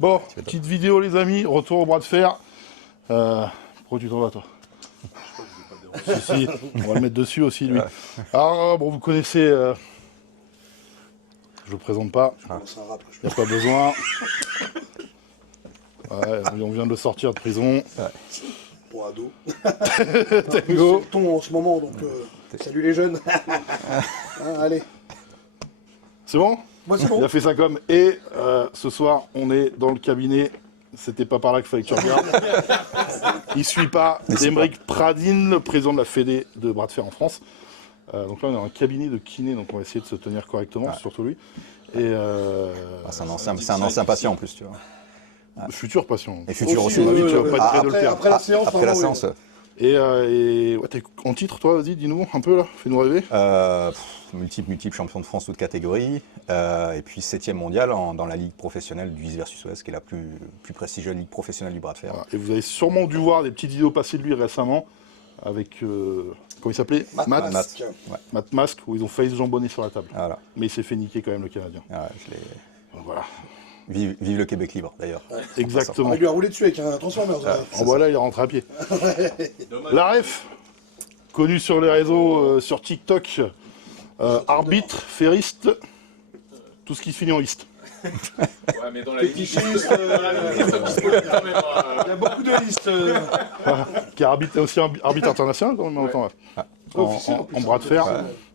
Bon, petite vidéo les amis, retour au bras de fer. Pourquoi tu t'en vas toi? Si, on va le mettre dessus aussi lui. Alors bon, vous connaissez, je le présente pas, il n'y a pas besoin. Ouais, on vient de le sortir de prison. Pour ado. Tango. C'est ton en ce moment, donc salut les jeunes. Allez. C'est bon? Moi c'est bon. Il a fait ça comme. Et ce soir, on est dans le cabinet. C'était pas par là qu'il fallait que tu regardes. Il suit pas d'Emeric Pradine, le président de la Fédé de bras de fer en France. Donc là, on est dans un cabinet de kiné, donc on va essayer de se tenir correctement, surtout lui. Et c'est un ancien patient en plus, tu vois. Futur patient. Et futur aussi. Tu vas pas être prêt de le perdre. Après la séance. Après la séance. Et ouais, t'es en titre, toi, vas-y, dis-nous un peu là, fais-nous rêver. Multiple champion de France toute catégorie, et puis 7e mondial dans la ligue professionnelle du Is versus Ouest, qui est la plus prestigieuse ligue professionnelle du bras de fer. Voilà. Et vous avez sûrement dû voir des petites vidéos passées de lui récemment, avec, comment il s'appelait? Matt Masque, où ils ont failli se jambonner sur la table. Voilà. Mais il s'est fait niquer quand même, le Canadien. Voilà. Vive le Québec libre, d'ailleurs. Exactement. On lui a roulé dessus avec un Transformers. En voilà, il est rentré à pied. La ref, connu sur les réseaux, sur TikTok, arbitre, ferriste, tout ce qui se finit en liste. Ouais, mais dans la liste, Il y a beaucoup de listes. Qui a arbitré aussi arbitre international dans le même temps, en bras de fer.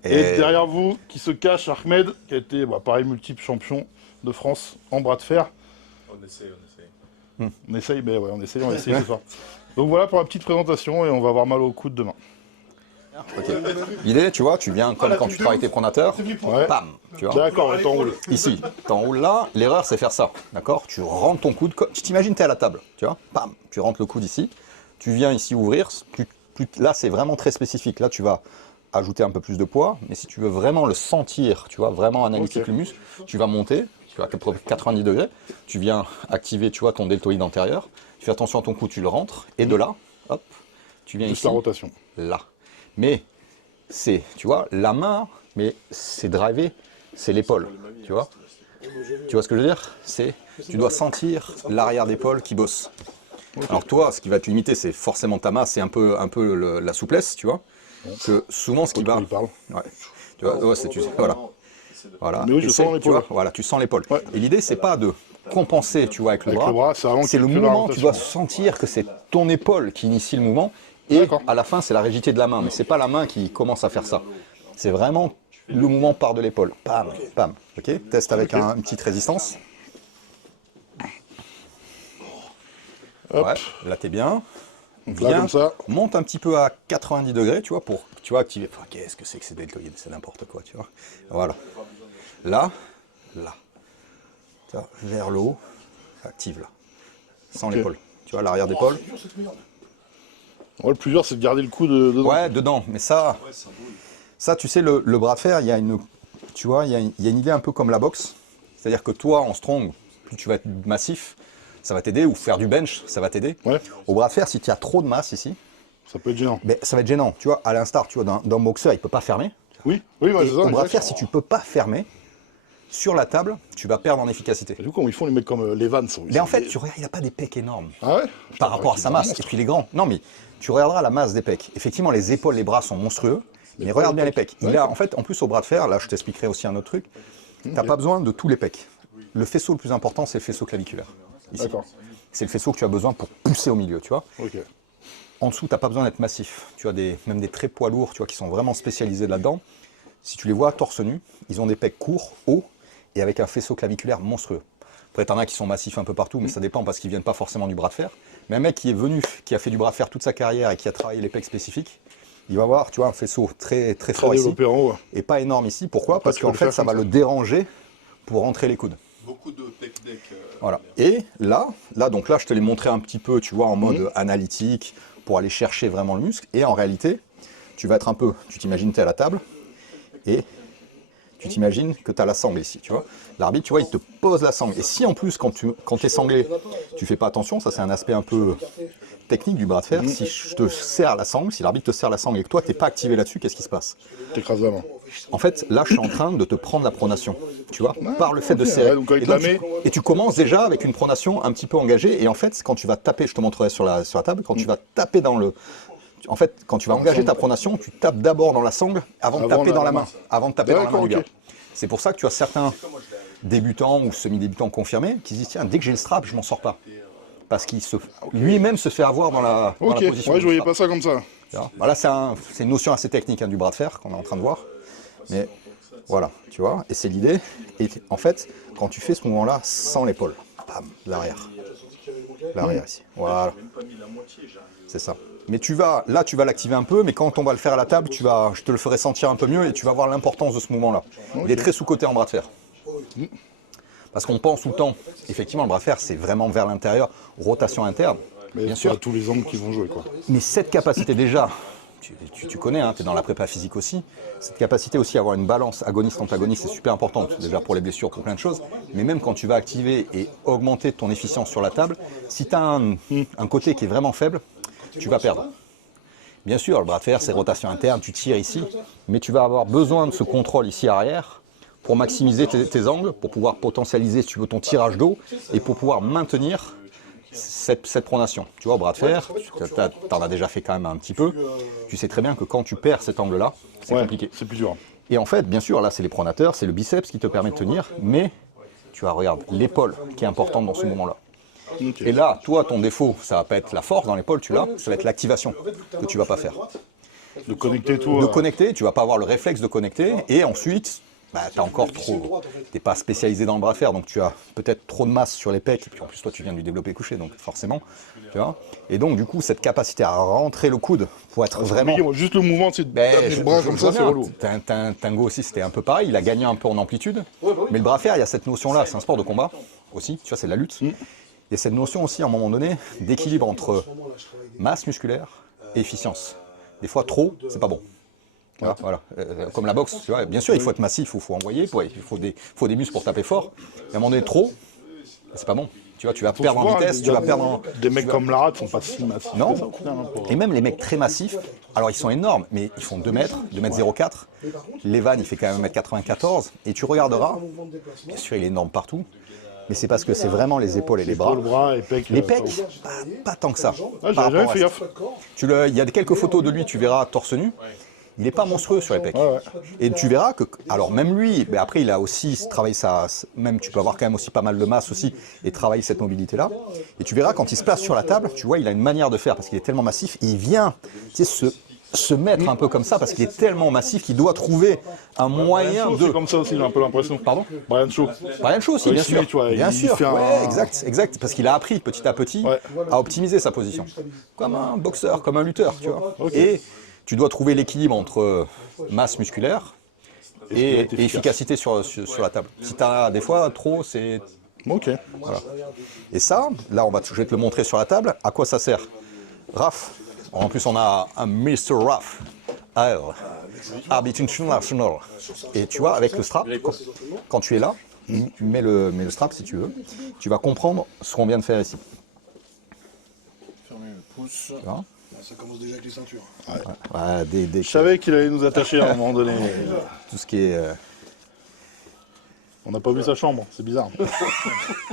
Et derrière vous, qui se cache Ahmed, qui a été, pareil, multiple champion de France en bras de fer. On essaye. On essaye, mais ouais, on essaye ce soir. Donc voilà pour la petite présentation et on va avoir mal au coude demain. Okay. L'idée, tu vois, tu viens comme quand tu travailles tes pronateurs, bam, tu vois. D'accord, t'enroules. Ici, t'enroules là, l'erreur c'est faire ça, d'accord? Tu rentres ton coude, tu t'imagines t'es à la table, tu vois, bam, tu rentres le coude ici, tu viens ici ouvrir, là c'est vraiment très spécifique, là tu vas ajouter un peu plus de poids, mais si tu veux vraiment le sentir, tu vois, vraiment analytique le muscle, tu vas monter, tu vas à 90 degrés, tu viens activer, tu vois, ton deltoïde antérieur, tu fais attention à ton coude, tu le rentres, et de là, hop, tu viens ici, la rotation. Là. Mais c'est, tu vois, la main, mais c'est drivé, c'est l'épaule, tu vois. Tu vois ce que je veux dire? C'est, tu dois sentir l'arrière d'épaule qui bosse. Alors toi, ce qui va te limiter, c'est forcément ta masse et un peu la souplesse, tu vois. Que souvent, ce qui va... Ouais. Tu vois, ouais, voilà. Mais oui, je sens l'épaule. Voilà, tu sens l'épaule. Ouais. Et l'idée, c'est pas de compenser, tu vois, avec le bras. C'est le mouvement, tu dois sentir que c'est ton épaule qui initie le mouvement. Et à la fin, c'est la rigidité de la main. Mais c'est pas la main qui commence à faire ça. C'est vraiment le mouvement part de l'épaule. Pam, pam. Ok. Teste avec une petite résistance. Hop. Ouais, là, t'es bien. Là, comme ça. Monte un petit peu à 90 degrés, tu vois, pour activer. Oh, qu'est-ce que c'est que ces deltoïdes? C'est n'importe quoi, tu vois. Voilà. Là. Tu vois, vers le haut. Active là. Sans l'épaule. Tu vois, l'arrière d'épaule. Ouais, le plus dur, c'est de garder le coude dedans. Ouais, dedans. Mais ça, tu sais, le bras de fer, il y a une idée un peu comme la boxe. C'est-à-dire que toi, en strong, plus tu vas être massif, ça va t'aider, ou faire du bench, ça va t'aider. Ouais. Au bras de fer, si tu as trop de masse ici, ça peut être gênant. Ben, ça va être gênant. Tu vois, à l'instar, tu vois, d'un boxeur, il ne peut pas fermer. Oui, ouais, c'est ça. Au bras de fer, si tu ne peux pas fermer, sur la table, tu vas perdre en efficacité. Du coup, ils font les mecs comme les Vans. Mais en fait, tu regardes, il n'a pas des pecs énormes. Ah ouais? Par rapport à sa masse. Et puis les grands. Non, mais tu regarderas la masse des pecs. Effectivement, les épaules, les bras sont monstrueux. Mais regarde bien les pecs. Il a, en fait, en plus, au bras de fer, là, je t'expliquerai aussi un autre truc. Tu n'as pas besoin de tous les pecs. Le faisceau le plus important, c'est le faisceau claviculaire. D'accord. C'est le faisceau que tu as besoin pour pousser au milieu, tu vois. Ok. En dessous, tu n'as pas besoin d'être massif. Tu as même des très poids lourds, tu vois, qui sont vraiment spécialisés là-dedans. Si tu les vois torse nu, ils ont des pecs courts, hauts, et avec un faisceau claviculaire monstrueux. Après, t'en as qui sont massifs un peu partout, mais ça dépend parce qu'ils viennent pas forcément du bras de fer. Mais un mec qui est venu, qui a fait du bras de fer toute sa carrière et qui a travaillé les pecs spécifiques, il va avoir, tu vois, un faisceau très fort ici, et pas énorme ici. Pourquoi? Parce qu'en fait, ça va le déranger pour rentrer les coudes. Beaucoup de pec deck. Voilà. Et là, donc là, je te l'ai montré un petit peu, tu vois, en mode analytique, pour aller chercher vraiment le muscle. Et en réalité, tu vas être un peu, tu t'imagines, tu es à la table, et tu t'imagines que tu as la sangle ici, tu vois. L'arbitre, tu vois, il te pose la sangle. Et si en plus, quand tu es sanglé, tu fais pas attention, ça c'est un aspect un peu technique du bras de fer, si je te serre la sangle, si l'arbitre te serre la sangle et que toi, tu n'es pas activé là-dessus, qu'est-ce qui se passe? T'écrases la main. En fait, là, je suis en train de te prendre la pronation, tu vois, par le fait de serrer. Ouais, donc avec la main. Et tu commences déjà avec une pronation un petit peu engagée. Et en fait, quand tu vas taper, je te montrerai sur la table, quand tu vas taper dans le... En fait, quand tu vas engager ta pronation, tu tapes d'abord dans la sangle avant de taper dans la main. Avant de taper dans la main du gars. C'est pour ça que tu as certains débutants ou semi-débutants confirmés qui se disent, tiens, dès que j'ai le strap, je m'en sors pas. Parce qu'il lui-même se fait avoir dans la position. Ouais, je voyais pas ça comme ça. Voilà, c'est une notion assez technique hein, du bras de fer qu'on est en train de voir. Mais voilà, tu vois, et c'est l'idée. Et en fait, quand tu fais ce mouvement-là, sans l'épaule, bam, l'arrière. L'arrière ici, voilà. C'est ça. Mais là tu vas l'activer un peu, mais quand on va le faire à la table, je te le ferai sentir un peu mieux et tu vas voir l'importance de ce mouvement-là. Il est très sous-coté en bras de fer. Parce qu'on pense tout le temps, effectivement, le bras de fer, c'est vraiment vers l'intérieur, rotation interne. Mais bien sûr, tous les angles qui vont jouer, quoi. Mais cette capacité déjà, tu connais, hein, tu es dans la prépa physique aussi, cette capacité aussi à avoir une balance agoniste-antagoniste, c'est super importante, déjà pour les blessures, pour plein de choses, mais même quand tu vas activer et augmenter ton efficience sur la table, si tu as un côté qui est vraiment faible, tu vas perdre. Bien sûr, le bras de fer, c'est rotation interne, tu tires ici, mais tu vas avoir besoin de ce contrôle ici arrière pour maximiser tes angles, pour pouvoir potentialiser, si tu veux, ton tirage d'eau et pour pouvoir maintenir cette pronation. Tu vois, au bras de fer, tu en as déjà fait quand même un petit peu, tu sais très bien que quand tu perds cet angle-là, c'est compliqué. C'est plus dur. Et en fait, bien sûr, là, c'est les pronateurs, c'est le biceps qui te permet de tenir, mais tu vois, regarde, l'épaule qui est importante dans ce moment-là. Et là, toi, ton défaut, ça va pas être la force dans l'épaule, ça va être l'activation que tu vas pas faire. De connecter tout. De connecter, tu vas pas avoir le réflexe de connecter, et ensuite, tu as encore trop, t'es pas spécialisé dans le bras de fer, donc tu as peut-être trop de masse sur les pecs, et puis en plus toi tu viens du développé couché, donc forcément, tu vois. Et donc du coup, cette capacité à rentrer le coude pour être vraiment... Moi, juste le mouvement, c'est de taper le bras comme ça, c'est relou. Tango aussi, c'était un peu pareil, il a gagné un peu en amplitude, mais le bras de fer, il y a cette notion-là, c'est un sport de combat aussi, tu vois, c'est de la lutte. Il y a cette notion aussi, à un moment donné, d'équilibre entre masse musculaire et efficience. Des fois, trop, c'est pas bon. Voilà. Comme la boxe, tu vois. Bien sûr, il faut être massif, il faut envoyer, il faut des muscles pour taper fort. Mais à un moment donné, trop, c'est pas bon. Tu vois, tu vas perdre en vitesse, tu vas perdre en... Des mecs comme Lara ne sont pas si massifs. Non. Et même les mecs très massifs, alors ils sont énormes, mais ils font 2 mètres, 2,04 m. L'Evan, il fait quand même 1,94 m. Et tu regarderas, bien sûr, il est énorme partout. Mais c'est parce que c'est vraiment les épaules et les bras. Les pecs, pas tant que ça. J'ai jamais fait gaffe. Il y a quelques photos de lui, tu verras torse nu. Il n'est pas monstrueux sur les pecs. Et tu verras que, alors même lui, mais après il a aussi travaillé même tu peux avoir quand même aussi pas mal de masse aussi et travailler cette mobilité-là. Et tu verras quand il se place sur la table, tu vois, il a une manière de faire parce qu'il est tellement massif, et il vient, tu sais, se mettre un peu comme ça parce qu'il est tellement massif qu'il doit trouver un moyen de... C'est comme ça aussi, j'ai un peu l'impression. Pardon? Brian Shaw. Brian Shaw aussi, bien sûr. Bien sûr, ouais, exact, parce qu'il a appris petit à petit à optimiser sa position. Comme un boxeur, comme un lutteur, tu vois. Et tu dois trouver l'équilibre entre masse musculaire et efficacité sur la table. Si tu as des fois trop, c'est... Ok. Voilà. Et ça, là, je vais te le montrer sur la table. À quoi ça sert? Raph. En plus, on a un Mr. Raph. Arbitre international. Et tu vois, avec le strap, quand tu es là, mets le strap si tu veux, tu vas comprendre ce qu'on vient de faire ici. Fermez le pouce. Tu vois? Ça commence déjà avec les ceintures. Je savais qu'il allait nous attacher à un moment donné. Tout ce qui est... On n'a pas vu sa chambre, c'est bizarre.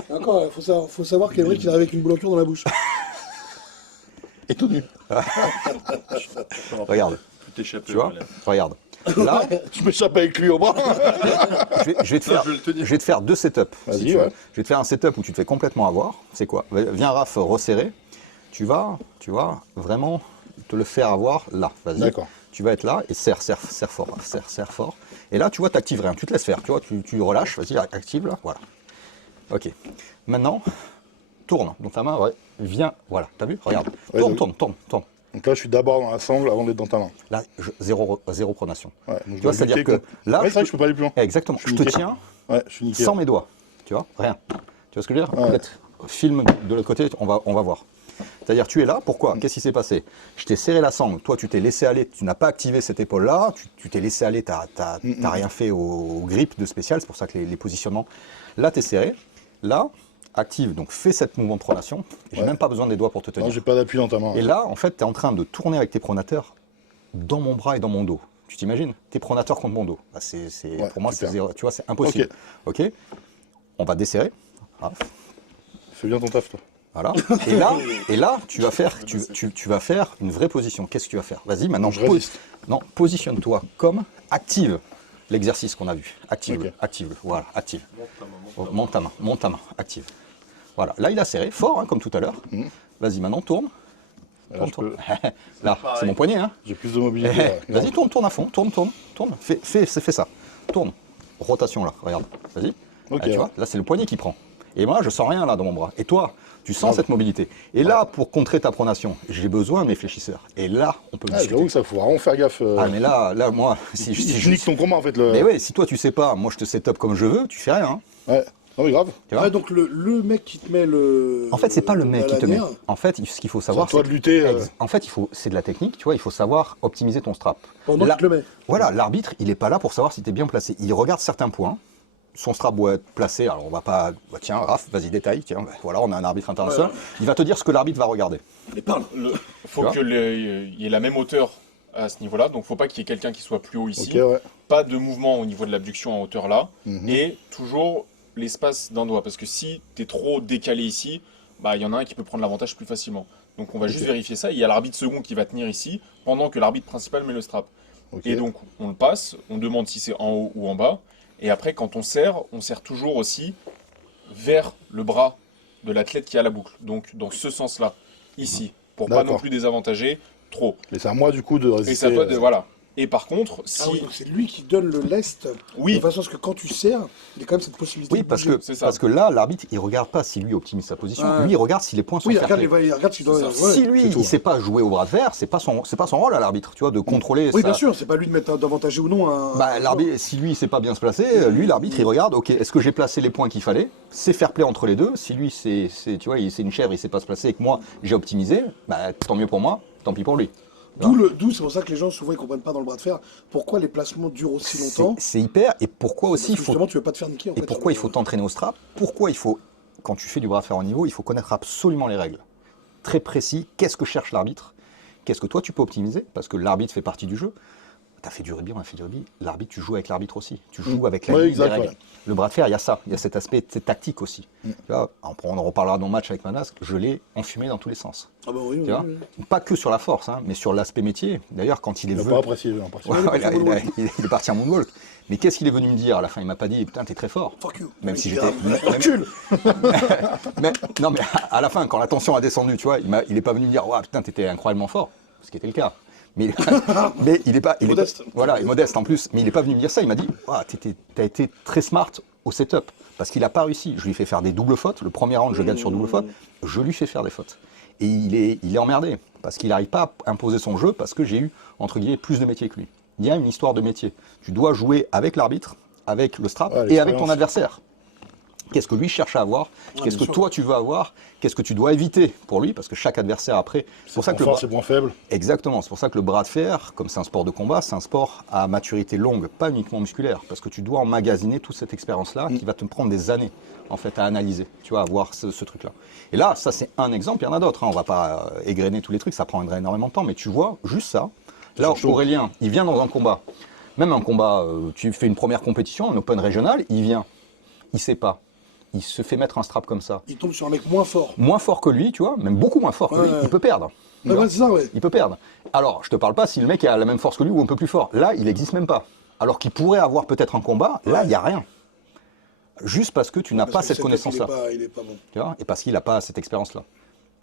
Encore, faut savoir qu'Emeric il arrive avec une boulanture dans la bouche. Et tout nu. Regarde. Tout échappé. Tu vois? Regarde. Là, Je m'échappe avec lui au bras. je vais te faire 2 setups. Vas-y, si tu veux. Je vais te faire un setup où tu te fais complètement avoir. C'est quoi? Viens Raph resserrer. Tu vas vraiment te le faire avoir là. Vas-y. D'accord. Tu vas être là et serre fort. Serre fort. Et là, tu vois, tu n'actives rien. Tu te laisses faire. Tu vois, tu relâches. Vas-y, active là. Voilà. Ok. Maintenant, tourne. Donc ta main, viens. Voilà. T'as vu? Regarde. Tourne. Donc là, je suis d'abord dans la sangle avant d'être dans ta main. Là, zéro pronation. Ouais, tu vois, c'est-à-dire que là, c'est vrai que je peux pas aller plus loin. Exactement. Je te tiens sans mes doigts. Tu vois, rien. Tu vois ce que je veux dire? Peut-être film de l'autre côté, on va voir. C'est-à-dire, tu es là, pourquoi? Qu'est-ce qui s'est passé? Je t'ai serré la sangle, toi, tu t'es laissé aller, tu n'as pas activé cette épaule-là, tu t'es laissé aller, tu n'as rien fait au grip de spécial, c'est pour ça que les positionnements. Là, tu es serré, là, active, donc fais cette mouvement de pronation. J'ai même pas besoin des doigts pour te tenir. Non, j'ai pas d'appui dans ta main. Et là, en fait, tu es en train de tourner avec tes pronateurs dans mon bras et dans mon dos. Tu t'imagines? Tes pronateurs contre mon dos. Bah, pour moi, c'est zéro. Tu vois, c'est impossible. Ok. On va desserrer. Voilà. Fais bien ton taf, toi. Voilà. Et là, tu vas faire une vraie position. Qu'est-ce que tu vas faire? Vas-y, maintenant, Je résiste. non, positionne-toi comme active l'exercice qu'on a vu. Active, Ok. active. Voilà, active. Monte ta main, active. Voilà. Là, il a serré, fort, hein, comme tout à l'heure. Vas-y, maintenant, tourne. Là, je peux- Là, c'est mon poignet, hein. J'ai plus de mobilité. là. Vas-y, tourne à fond, tourne. Fais ça. Tourne. Rotation là, regarde. Vas-y. Ok, Là, tu vois, ouais. là c'est le poignet qui prend. Et moi, je sens rien là dans mon bras. Et toi, tu sens cette mobilité. Et là, pour contrer ta pronation, j'ai besoin de mes fléchisseurs. Et là, on peut Ah, discuter. j'avoue que ça faut vraiment faire gaffe. Ah, mais là, moi, si je nique ton combat en fait. Mais ouais, si toi tu sais pas, moi je te set up comme je veux, tu fais rien. Hein. Ouais. Non mais grave. Tu vois Ouais, donc le mec qui te met le. En fait, c'est pas le mec qui te met. lanière, En fait, ce qu'il faut C'est à savoir, toi de lutter. En fait, c'est de la technique, tu vois, il faut savoir optimiser ton strap. Pendant Là- que tu le mets. Voilà, l'arbitre, il n'est pas là pour savoir si tu es bien placé. Il regarde certains points. Son strap doit être placé. Alors, on va pas. Bah, tiens, Raph, vas-y, détaille. Tiens, bah, voilà, on a un arbitre international. Il va te dire ce que l'arbitre va regarder. Mais parle. Il faut Tu vois qu'il y ait la même hauteur à ce niveau-là. Donc, faut pas qu'il y ait quelqu'un qui soit plus haut ici. Ok, ouais. Pas de mouvement au niveau de l'abduction en hauteur là. Mhm. Et toujours l'espace d'un doigt. Parce que si tu es trop décalé ici, bah, il y en a un qui peut prendre l'avantage plus facilement. Donc, on va juste vérifier ça. Il y a l'arbitre second qui va tenir ici pendant que l'arbitre principal met le strap. Ok. Et donc, on le passe, on demande si c'est en haut ou en bas. Et après, quand on serre toujours aussi vers le bras de l'athlète qui a la boucle. Donc, dans ce sens-là, ici, pour pas D'accord. non plus désavantager trop. Mais c'est à moi du coup de Et résister. c'est à toi de. Voilà. Et par contre, si. Ah oui, donc c'est lui qui donne le lest. Oui. De façon à ce que quand tu serres, il y a quand même cette possibilité. Oui, de parce bouger. que, C'est ça. parce que là, l'arbitre, il regarde pas si lui optimise sa position. Ouais. Lui, il regarde si les points sont Oui, il fair regarde, play. il regarde s'il doit. C'est ça. ouais. Si lui, il sait pas jouer au bras de fer, c'est pas son rôle à l'arbitre, tu vois, de contrôler Oui, ça. bien sûr, c'est pas lui de mettre d'avantager ou non un. Bah, l'arbitre, si lui, il sait pas bien se placer, lui, l'arbitre, il regarde, ok, est-ce que j'ai placé les points qu'il fallait? C'est fair play entre les deux. Si lui, tu vois, c'est une chèvre, il sait pas se placer, et que moi, j'ai optimisé, bah, tant mieux pour moi, tant pis pour lui. D'où c'est pour ça que les gens souvent ils comprennent pas dans le bras de fer pourquoi les placements durent aussi longtemps. C'est hyper, et pourquoi Parce aussi que il faut justement, tu veux pas te faire niquer. En Et fait, pourquoi il faut t'entraîner au strap? Pourquoi il faut, quand tu fais du bras de fer en niveau, il faut connaître absolument les règles. Très précis, qu'est-ce que cherche l'arbitre? Qu'est-ce que toi tu peux optimiser? Parce que l'arbitre fait partie du jeu. Tu as fait du rugby, on a fait du rugby. L'arbitre, tu joues avec l'arbitre aussi. Tu joues avec la Ouais, ligne des exact, règles. ouais. Le bras de fer, il y a ça. Il y a cet aspect tactique aussi. Tu vois, on en reparlera dans le match avec Manas. Je l'ai enfumé dans tous les sens. Ah bah oui, Tu vois, oui. pas que sur la force, hein, mais sur l'aspect métier. D'ailleurs, quand il est Il n'a venu. pas apprécié. j'ai l'impression. Ouais, il est parti en moonwalk. Mais qu'est-ce qu'il est venu me dire à la fin? Il m'a pas dit, putain, t'es très fort. Fuck you. Même si Oui, j'étais. Recule. Non, mais à la fin, quand la tension a descendu, tu vois, il est pas venu me dire, ouais, putain, t'étais incroyablement fort, ce qui était le cas. Mais il est pas. Modeste. Voilà, et modeste en plus. Mais il est pas venu me dire ça. Il m'a dit, ouais, t'as été très smart au setup. Parce qu'il a pas réussi. Je lui ai fait faire des doubles fautes. Le premier round, je gagne sur double faute. Je lui fais faire des fautes. Et il est emmerdé. Parce qu'il n'arrive pas à imposer son jeu. Parce que j'ai eu, entre guillemets, plus de métier que lui. Il y a une histoire de métier. Tu dois jouer avec l'arbitre, avec le strap Ouais, et avec l'expérience. ton adversaire. Qu'est-ce que lui cherche à avoir? Qu'est-ce que bien sûr. toi tu veux avoir? Qu'est-ce que tu dois éviter pour lui? Parce que chaque adversaire après. C'est pour ça que le Enfin, bras- c'est point faible. Exactement, c'est pour ça que le bras de fer, comme c'est un sport de combat, c'est un sport à maturité longue, pas uniquement musculaire, parce que tu dois emmagasiner toute cette expérience-là qui va te prendre des années en fait à analyser, tu vois, à voir ce truc-là. Et là, ça c'est un exemple, il y en a d'autres, hein. On va pas égrener tous les trucs, ça prendrait énormément de temps, mais tu vois juste ça. Là, C'est chaud. Aurélien, il vient dans un combat, même un combat, tu fais une première compétition, un open régional, il vient, il sait pas, il se fait mettre un strap comme ça. Il tombe sur un mec moins fort. Moins fort que lui, tu vois, même beaucoup moins fort que lui, Ouais. il peut perdre. Ouais, ouais, c'est ça, ouais. Il peut perdre. Alors, je te parle pas si le mec a la même force que lui ou un peu plus fort. Là, il n'existe même pas. Alors qu'il pourrait avoir peut-être un combat, là, il n'y a rien. Juste parce que tu n'as Parce pas que cette le setup, connaissance-là. Il est pas bon. Tu vois, et parce qu'il n'a pas cette expérience-là.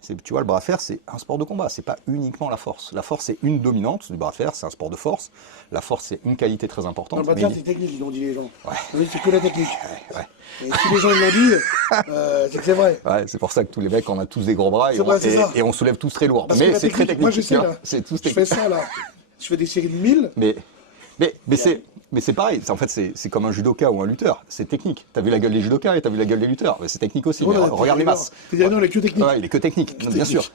Tu vois, le bras de fer, c'est un sport de combat, c'est pas uniquement la force. La force, c'est une dominante du bras de fer, c'est un sport de force. La force, c'est une qualité très Dans importante. le bras de mais fer, c'est technique, ils l'ont dit les gens. Ouais. Oui, c'est que la technique. ouais. Et si les gens ils l'ont dit, c'est que c'est vrai. Ouais, c'est pour ça que tous les mecs, on a tous des gros bras et, C'est vrai, c'est ça. et on soulève tous très lourd. Parce que Mais la c'est très technique, technique. moi, j'essaie, tu vois, là. c'est tous Je fais ça là. Je fais des séries de 1000. Mais Mais c'est pareil, en fait c'est comme un judoka ou un lutteur, c'est technique. T'as vu la gueule des judokas et t'as vu la gueule des lutteurs, c'est technique aussi. Mais regarde les masses. Non, les que techniques. Ouais, il est que technique, bien sûr.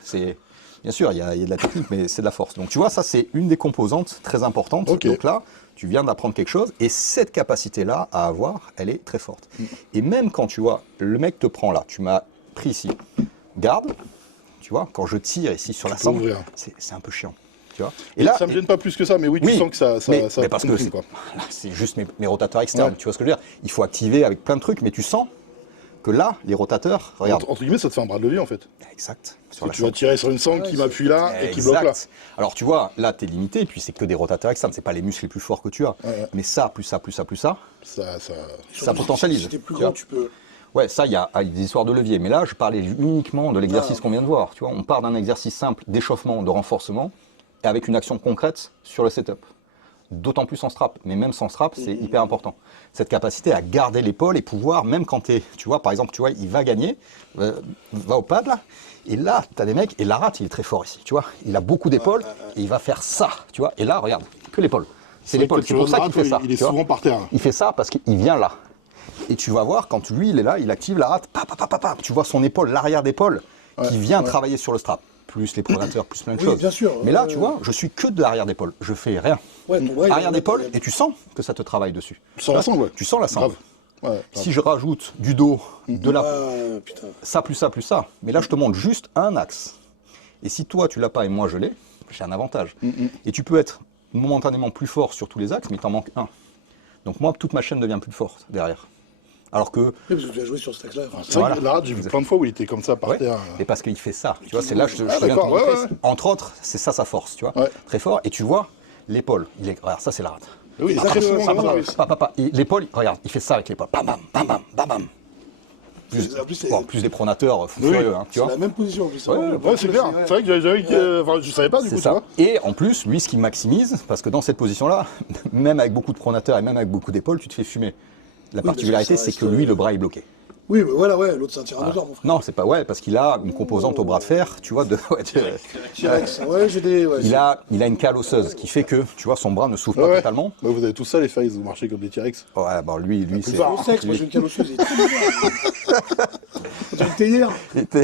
Bien sûr, il y a de la technique, mais c'est de la force. Donc tu vois, ça c'est une des composantes très importantes. Ok. Donc là, tu viens d'apprendre quelque chose, et cette capacité-là à avoir, elle est très forte. Et même quand tu vois, le mec te prend là, tu m'as pris ici, garde, tu vois, quand je tire ici sur la sangle, ouvrir. c'est un peu chiant. Tu vois. Et là, ça me gêne pas plus que ça, mais oui, tu oui, sens que ça mais parce que comprime, quoi. c'est juste mes rotateurs externes, Ouais. tu vois ce que je veux dire. Il faut activer avec plein de trucs, mais tu sens que là, les rotateurs, regarde. Entre guillemets, ça te fait un bras de levier en fait. Exact. Parce que tu vas tirer sur une sangle qui m'appuie là et qui Exact. bloque là. Alors tu vois, là tu es limité, et puis c'est que des rotateurs externes, c'est pas les muscles les plus forts que tu as. Ouais. Mais ça, plus ça, plus ça, plus ça, Ça potentialise. Si t'es plus tu grand, vois. tu peux. Ouais, ça, il y a des histoires de levier. Mais là, je parlais uniquement de l'exercice qu'on vient de voir. Tu vois, on part d'un exercice simple d'échauffement, de renforcement, et avec une action concrète sur le setup. D'autant plus en strap, mais même sans strap, c'est hyper important. Cette capacité à garder l'épaule et pouvoir, même quand tu vois, par exemple, tu vois, il va gagner, va au pad là, et là, tu as des mecs, et Larat, il est très fort ici, tu vois, il a beaucoup d'épaules, et il va faire ça, tu vois, et là, regarde, que l'épaule. C'est l'épaule, c'est pour ça qu'il fait ça. Il est tu vois. souvent par terre. Il fait ça parce qu'il vient là. Et tu vas voir, quand lui, il est là, il active la rate, tu vois son épaule, l'arrière d'épaule, qui vient travailler sur le strap. Plus les pronateurs, plus plein de Oui, choses. bien sûr. Mais là, tu vois, je suis que de l'arrière d'épaule. Je fais rien. Ouais, ton bras, il Arrière est- d'épaule, et tu sens que ça te travaille dessus. Tu sens la sangle, ouais. Tu sens la sangle. Grave. Ouais, grave. Si je rajoute du dos, de la Ah, putain. ça, plus ça, plus ça. Mais là, je te montre juste un axe. Et si toi, tu l'as pas et moi, je l'ai, j'ai un avantage. Et tu peux être momentanément plus fort sur tous les axes, mais il t'en manque un. Donc moi, toute ma chaîne devient plus forte derrière. Alors que, Oui, parce que tu as joué sur cet axe-là. C'est vrai Voilà. que là, j'ai vu plein de fois où il était comme ça par ouais, terre. et parce qu'il fait ça. Tu vois, c'est là que je Ah, viens de te d'accord, montrer. ouais, ouais. Entre autres, c'est ça sa force, tu vois. Ouais. Très fort. Et tu vois, l'épaule. Regarde, ça, c'est la rate. Oui, ça, très c'est- souvent ça, comme ça, ça. Et l'épaule, regarde, il fait ça avec l'épaule. Bam, bam, bam, bam, bam, bam. En plus, c'est Plus des pronateurs fous Oui. furieux, hein, tu c'est vois. la même position. En plus. Ouais, Ouais, c'est clair. C'est vrai que enfin, je savais pas du C'est coup, tu ça. vois. Et en plus, lui, ce qu'il maximise, parce que dans cette position-là, même avec beaucoup de pronateurs et même avec beaucoup d'épaules, tu te fais fumer. La parce particularité, que ça c'est que reste, lui, le bras est bloqué. Oui, mais voilà, ouais, l'autre c'est un tyrannosaure, mon frère. Non, c'est pas ouais, parce qu'il a une composante au bras de fer, tu vois, T-Rex. Ouais, j'ai des. Ouais, il a une cale osseuse qui fait que, tu vois, son bras ne s'ouvre pas Ouais. totalement. Ouais, vous avez tout ça, les failles, vous marchez comme des T-Rex. Ouais, bon, lui, c'est. plupart. Au sexe, moi j'ai une cale osseuse. Il est très bizarre. On dirait une théière. Il était-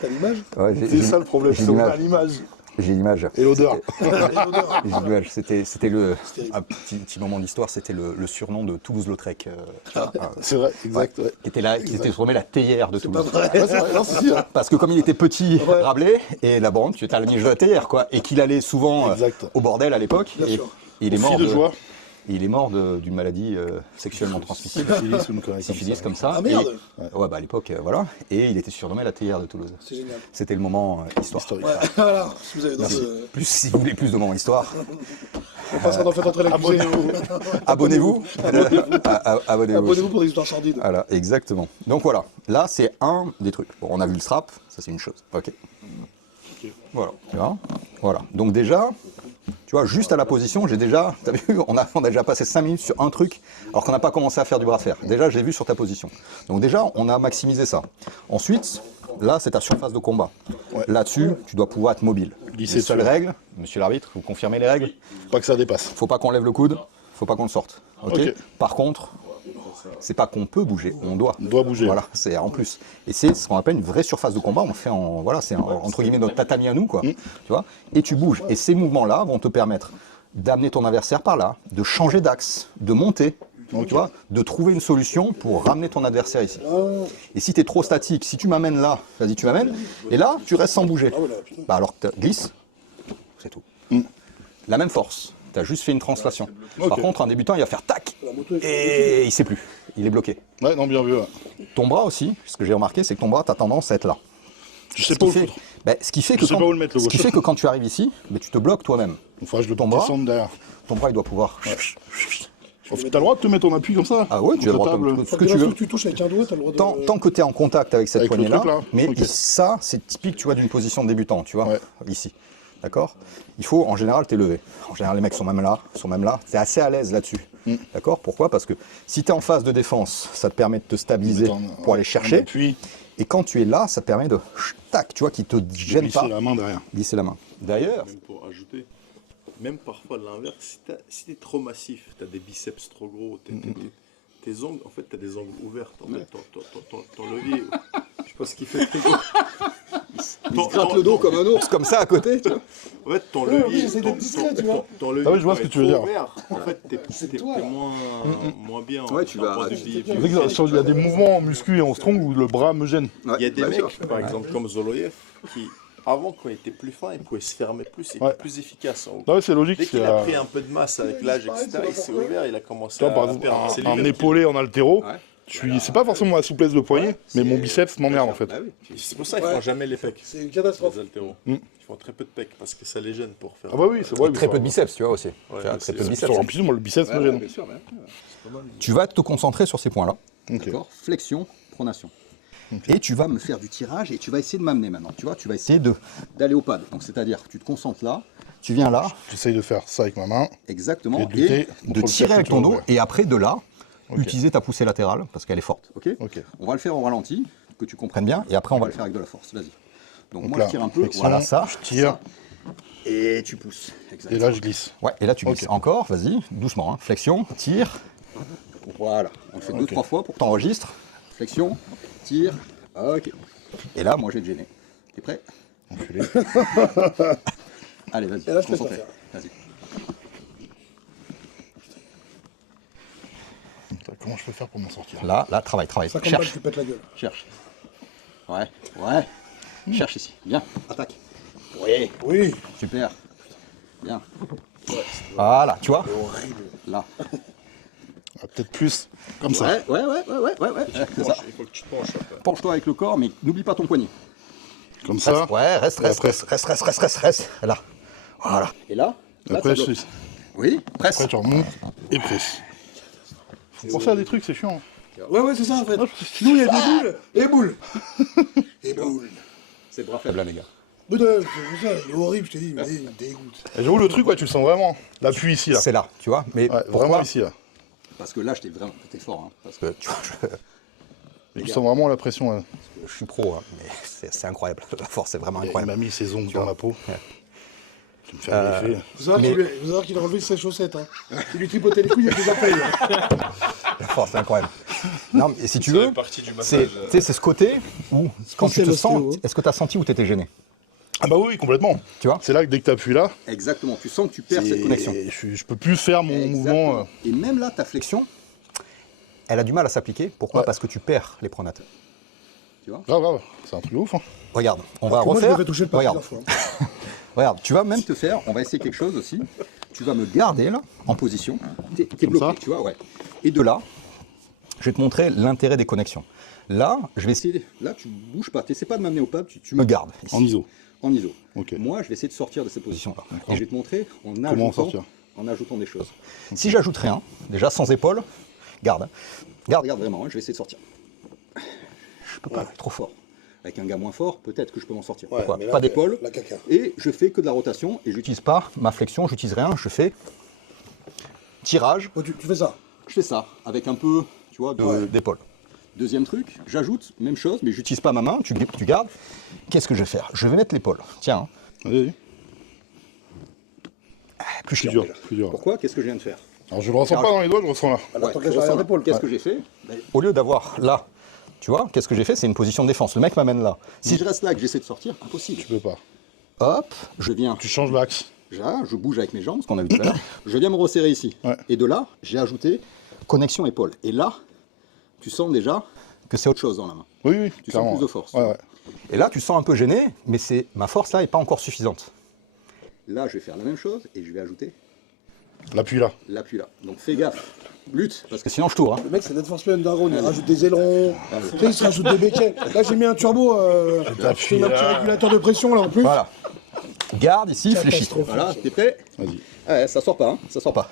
T'as l'image? Ouais, C'est ça le problème, j'ai c'est on a l'image. l'image J'ai l'image. et l'odeur. J'ai l'image. C'était terrible. un petit moment d'histoire, c'était le surnom de Toulouse-Lautrec, C'est vrai, exact. Ouais. qui était là, qui était surnommé la théière de C'est pas Toulouse. vrai. Ouais, c'est vrai, non, c'est sûr. Parce que comme il était petit, Ouais. Rabelais, et la bande, tu étais à la niche de la théière, quoi, et qu'il allait souvent Exact. au bordel à l'époque, Bien et sûr. il est Fille mort de joie. il est mort d'une maladie sexuellement transmissible, Syphilis ou une connerie comme syphilis ça. comme ça. Ah, merde. Et- ouais, bah à l'époque, voilà, et il était surnommé la théière de Toulouse. C'est génial. C'était le moment histoire. Historique. Ouais, voilà. Si vous avez dans Merci. ce. Plus, si vous voulez plus de moments histoire, On passera dans Faites entrer l'accusé. abonnez-vous. Abonnez-vous. Abonnez-vous pour des histoires sordides. Voilà, exactement. Donc voilà, là c'est un des trucs. Bon, on a vu le strap, ça c'est une chose. Ok. Voilà, tu vois. Voilà. Donc déjà, tu vois, juste à la position, j'ai déjà, t'as vu, on a déjà passé 5 minutes sur un truc, alors qu'on n'a pas commencé à faire du bras de fer. Déjà, j'ai vu sur ta position. Donc déjà, on a maximisé ça. Ensuite, là, c'est ta surface de combat. Ouais. Là-dessus, tu dois pouvoir être mobile. Glisser Les seules dessus. règles, monsieur l'arbitre, vous confirmez les règles? Pas que ça dépasse. Faut pas qu'on lève le coude, faut pas qu'on le sorte. Ok. Ok. Par contre, c'est pas qu'on peut bouger, on doit. On doit bouger. Voilà, c'est en plus. Et c'est ce qu'on appelle une vraie surface de combat. On fait en voilà, c'est entre guillemets notre tatami à nous, quoi. Tu vois. Et tu bouges. Et ces mouvements-là vont te permettre d'amener ton adversaire par là, de changer d'axe, de monter. Ok. Tu vois, de trouver une solution pour ramener ton adversaire ici. Et si tu es trop statique, si tu m'amènes là, vas-y, tu m'amènes, et là, tu restes sans bouger. Bah alors, glisse, c'est tout. La même force, tu as juste fait une translation. Ok. Par contre, un débutant, il va faire tac, La moto est et il sait plus, il est bloqué. Ouais, non, bien vu. Ouais. Ton bras aussi, ce que j'ai remarqué, c'est que ton bras, tu as tendance à être là. Je sais Ce pas qui où le fait- foutre. ce qui fait Je que sais quand, pas où le mettre, le ce qui gauche. fait que quand tu arrives ici, tu te bloques toi-même. Il faudra que je le Ton bras. descende derrière. Ton bras, il doit pouvoir. T'as le droit de te mettre ton appui comme ça? Ah ouais, tu as le droit Contre la de table. ce que tu veux. Tu touches avec un doigt, t'as le droit de. Tant que tu es en contact avec cette Avec le poignée-là, truc, là. mais Ok. ça, c'est typique, tu vois, d'une position de débutant, tu vois, Ouais. ici. D'accord. Il faut, en général, t'élever. En général, les mecs sont même là. Tu es assez à l'aise là-dessus. D'accord. Pourquoi? Parce que si tu es en phase de défense, ça te permet de te stabiliser pour aller chercher. Puis, Et quand tu es là, ça te permet de tac, tu vois, qui te gêne glisser pas, la main derrière. glisser la main. D'ailleurs, Pour ajouter, même parfois l'inverse, si t'es trop massif, t'as des biceps trop gros, tes ongles, en fait, t'as des ongles ouverts. En fait, ton levier, je sais pas ce qu'il fait. Il se gratte le dos comme un ours, comme ça à côté. Tu vois. En fait, ton Ouais, levier, j'essaie d'être discret, tu vois. ton levier, Ah oui, je vois ce que quand tu veux il est dire. trop ouvert, en fait, t'es toi, là. moins bien. Ouais, tu d'un vas- point de tu- vue C'est vrai que il y a des mouvements en muscu et en strong où le bras me gêne. Ouais, Il y a des bah, mecs, sûr. par exemple, comme Zoloyev, qui, avant, quand il était plus fin, il pouvait se fermer plus, il Ouais. était plus efficace. Non, ouais, c'est logique. Dès c'est, qu'il a pris un peu de masse avec l'âge, etc., il s'est ouvert, il a commencé tu vois, par à exemple, perdre. C'est un lui-même qui- épaulé en haltéro, Ouais. c'est pas forcément la souplesse de poignet, mais mon biceps m'emmerde en fait. Bah oui. C'est pour ça qu'ils font jamais les pecs, C'est une catastrophe. les haltéros. Mm. Ils font très peu de pecs parce que ça les gêne pour faire. Ah bah oui, c'est vrai. Très peu de biceps, tu vois aussi. Tu vois, mais très peu de c'est- biceps. En plus, moi, le biceps me gêne. bien sûr, Tu vas te concentrer sur ces points-là. Ok. D'accord. Flexion, pronation. Et tu vas me faire du tirage et tu vas essayer de m'amener maintenant. Tu vois, tu vas essayer d'aller au pad. Donc c'est-à-dire, tu te concentres là, tu viens là, J'essaye de faire ça avec ma main. exactement, Et de lutter et contre de le tirer avec ton dos. percuteur, ouais. Et après de là, Ok. utiliser ta poussée latérale parce qu'elle est forte. Ok. Ok. On va le faire au ralenti, que tu comprennes bien, et après on va le faire avec de la force. Vas-y. Donc moi là, je tire un peu. flexion, Voilà ça. je tire. ça. Et tu pousses. Et Exactement. là, je glisse. Ouais, et là tu glisses. Ok. Encore, vas-y, doucement. Hein. Flexion, tire. Voilà. On le fait deux, Ok. trois fois pour que tu enregistres. Flexion, tire. Ok. Et là, moi je vais te gêner. T'es prêt? Enculé. Allez, vas-y. Et là, je te laisse concentré. faire. Vas-y. Comment je peux faire pour m'en sortir? Là, travaille. 50 balles, Cherche. tu pètes la gueule. Cherche. Ouais. Cherche ici. Viens, attaque. Oui. Oui. Super. Bien. Voilà, tu vois? Là. Ah, peut-être plus comme ça. Ouais. C'est ça. Il faut que tu te penches. après. Penche-toi avec le corps, mais n'oublie pas ton poignet. Comme ça. Ouais, reste. Et après- Reste. Là. Voilà. Et là? Là, Après, ça je bloque. suis. Oui, presse. Après, tu remontes et presse. Faut penser à des trucs, c'est chiant. Ouais, c'est ça en fait. Sinon, il y a des boules. Et boules. Et boules. C'est bras faible, là, les gars. Mais c'est ça, il est horrible, je te dis, mais il me dégoûte. Et j'avoue, le truc, ouais, tu le sens vraiment. L'appui ici, là. C'est là, tu vois. Mais Ouais, pourquoi? vraiment ici, là. Parce que là, j'étais fort. Hein, parce que tu vois, Tu sens vraiment la pression. Là. je suis pro, hein, mais c'est incroyable. La force, c'est vraiment Il incroyable. m'a mis ses ongles dans la peau. Ouais. Qui me fait un effet. Vous savez qu'il a enlevé ses chaussettes. Hein. Il lui tripotait les couilles avec les orteils. Hein. La force, c'est incroyable. Non, mais si tu Ça veux, fait partie du c'est massage. tu sais, c'est ce côté où, quand tu c'est te sens, l'ostéo. est-ce que tu as senti où tu étais gêné? Ah bah oui, complètement. Tu vois? C'est là que dès que tu appuies là, Exactement, tu sens que tu perds cette connexion. je peux plus faire mon mouvement. Exactement. Et même là, ta flexion, elle a du mal à s'appliquer. Pourquoi? Ouais. Parce que tu perds les pronateurs. Tu vois? Grave, c'est un truc de ouf. Hein. Regarde, on va Moi, je refaire. me fais toucher le pas Regarde, plusieurs fois. regarde, tu vas même te faire, on va essayer quelque chose aussi. Tu vas me garder là, en position. T'es bloqué, ça tu vois, ouais. Et de là, je vais te montrer l'intérêt des connexions. Là, je vais essayer. Là, tu bouges pas. Tu n'essaies pas de m'amener au pad, tu me gardes. Ici. En ISO. En ISO. Ok. Moi, je vais essayer de sortir de cette position-là. D'accord. Et je vais te montrer en Comment en sortir ajoutant des choses. Si j'ajoute rien, déjà sans épaule, garde. Hein. Garde vraiment, hein, je vais essayer de sortir. Je peux pas, trop fort. Avec un gars moins fort, peut-être que je peux m'en sortir. Ouais, Pourquoi mais là, pas d'épaule. la caca. Et je fais que de la rotation et j'utilise pas ma flexion, j'utilise rien, je fais tirage. Oh, tu fais ça. Je fais ça avec un peu, tu vois, d'épaule. Deuxième truc, j'ajoute, même chose, mais j'utilise pas ma main, tu gardes. Qu'est-ce que je vais faire? Je vais mettre l'épaule. Tiens, hein. Vas-y. Plus Plus chiant, dur, déjà. plus dur. Pourquoi? Qu'est-ce que je viens de faire? Alors je le ressens pas dans les doigts, je le ressens là. Alors, Ouais, t'engages je l'arrière ressens là. d'épaule. Qu'est-ce que j'ai fait? Au lieu d'avoir là, tu vois, qu'est-ce que j'ai fait? C'est une position de défense. Le mec m'amène là. Si je reste là et que j'essaie de sortir, impossible. Tu peux pas. Hop, je viens. Tu changes l'axe. Là, je bouge avec mes jambes, ce qu'on a vu tout à l'heure. Je viens me resserrer ici. Ouais. Et de là, j'ai ajouté connexion épaule. Et là, tu sens déjà que c'est autre chose dans la main. Oui, oui, Tu clairement. sens plus de force. Ouais, ouais. Et là, tu te sens un peu gêné, mais ma force là n'est pas encore suffisante. Là, je vais faire la même chose et je vais ajouter L'appui là. l'appui là. Donc fais gaffe, lutte, parce que sinon je tourne. Hein. Le mec, c'est Net Force Man Daron, il rajoute des ailerons, tu sais, il se rajoute des béquets. Là, j'ai mis un turbo, j'ai mis un petit régulateur de pression là en plus. Voilà. Garde ici, fléchis. Catastrophe. Voilà, t'es prêt? Vas-y. Ouais, ça sort pas, hein, ça sort pas.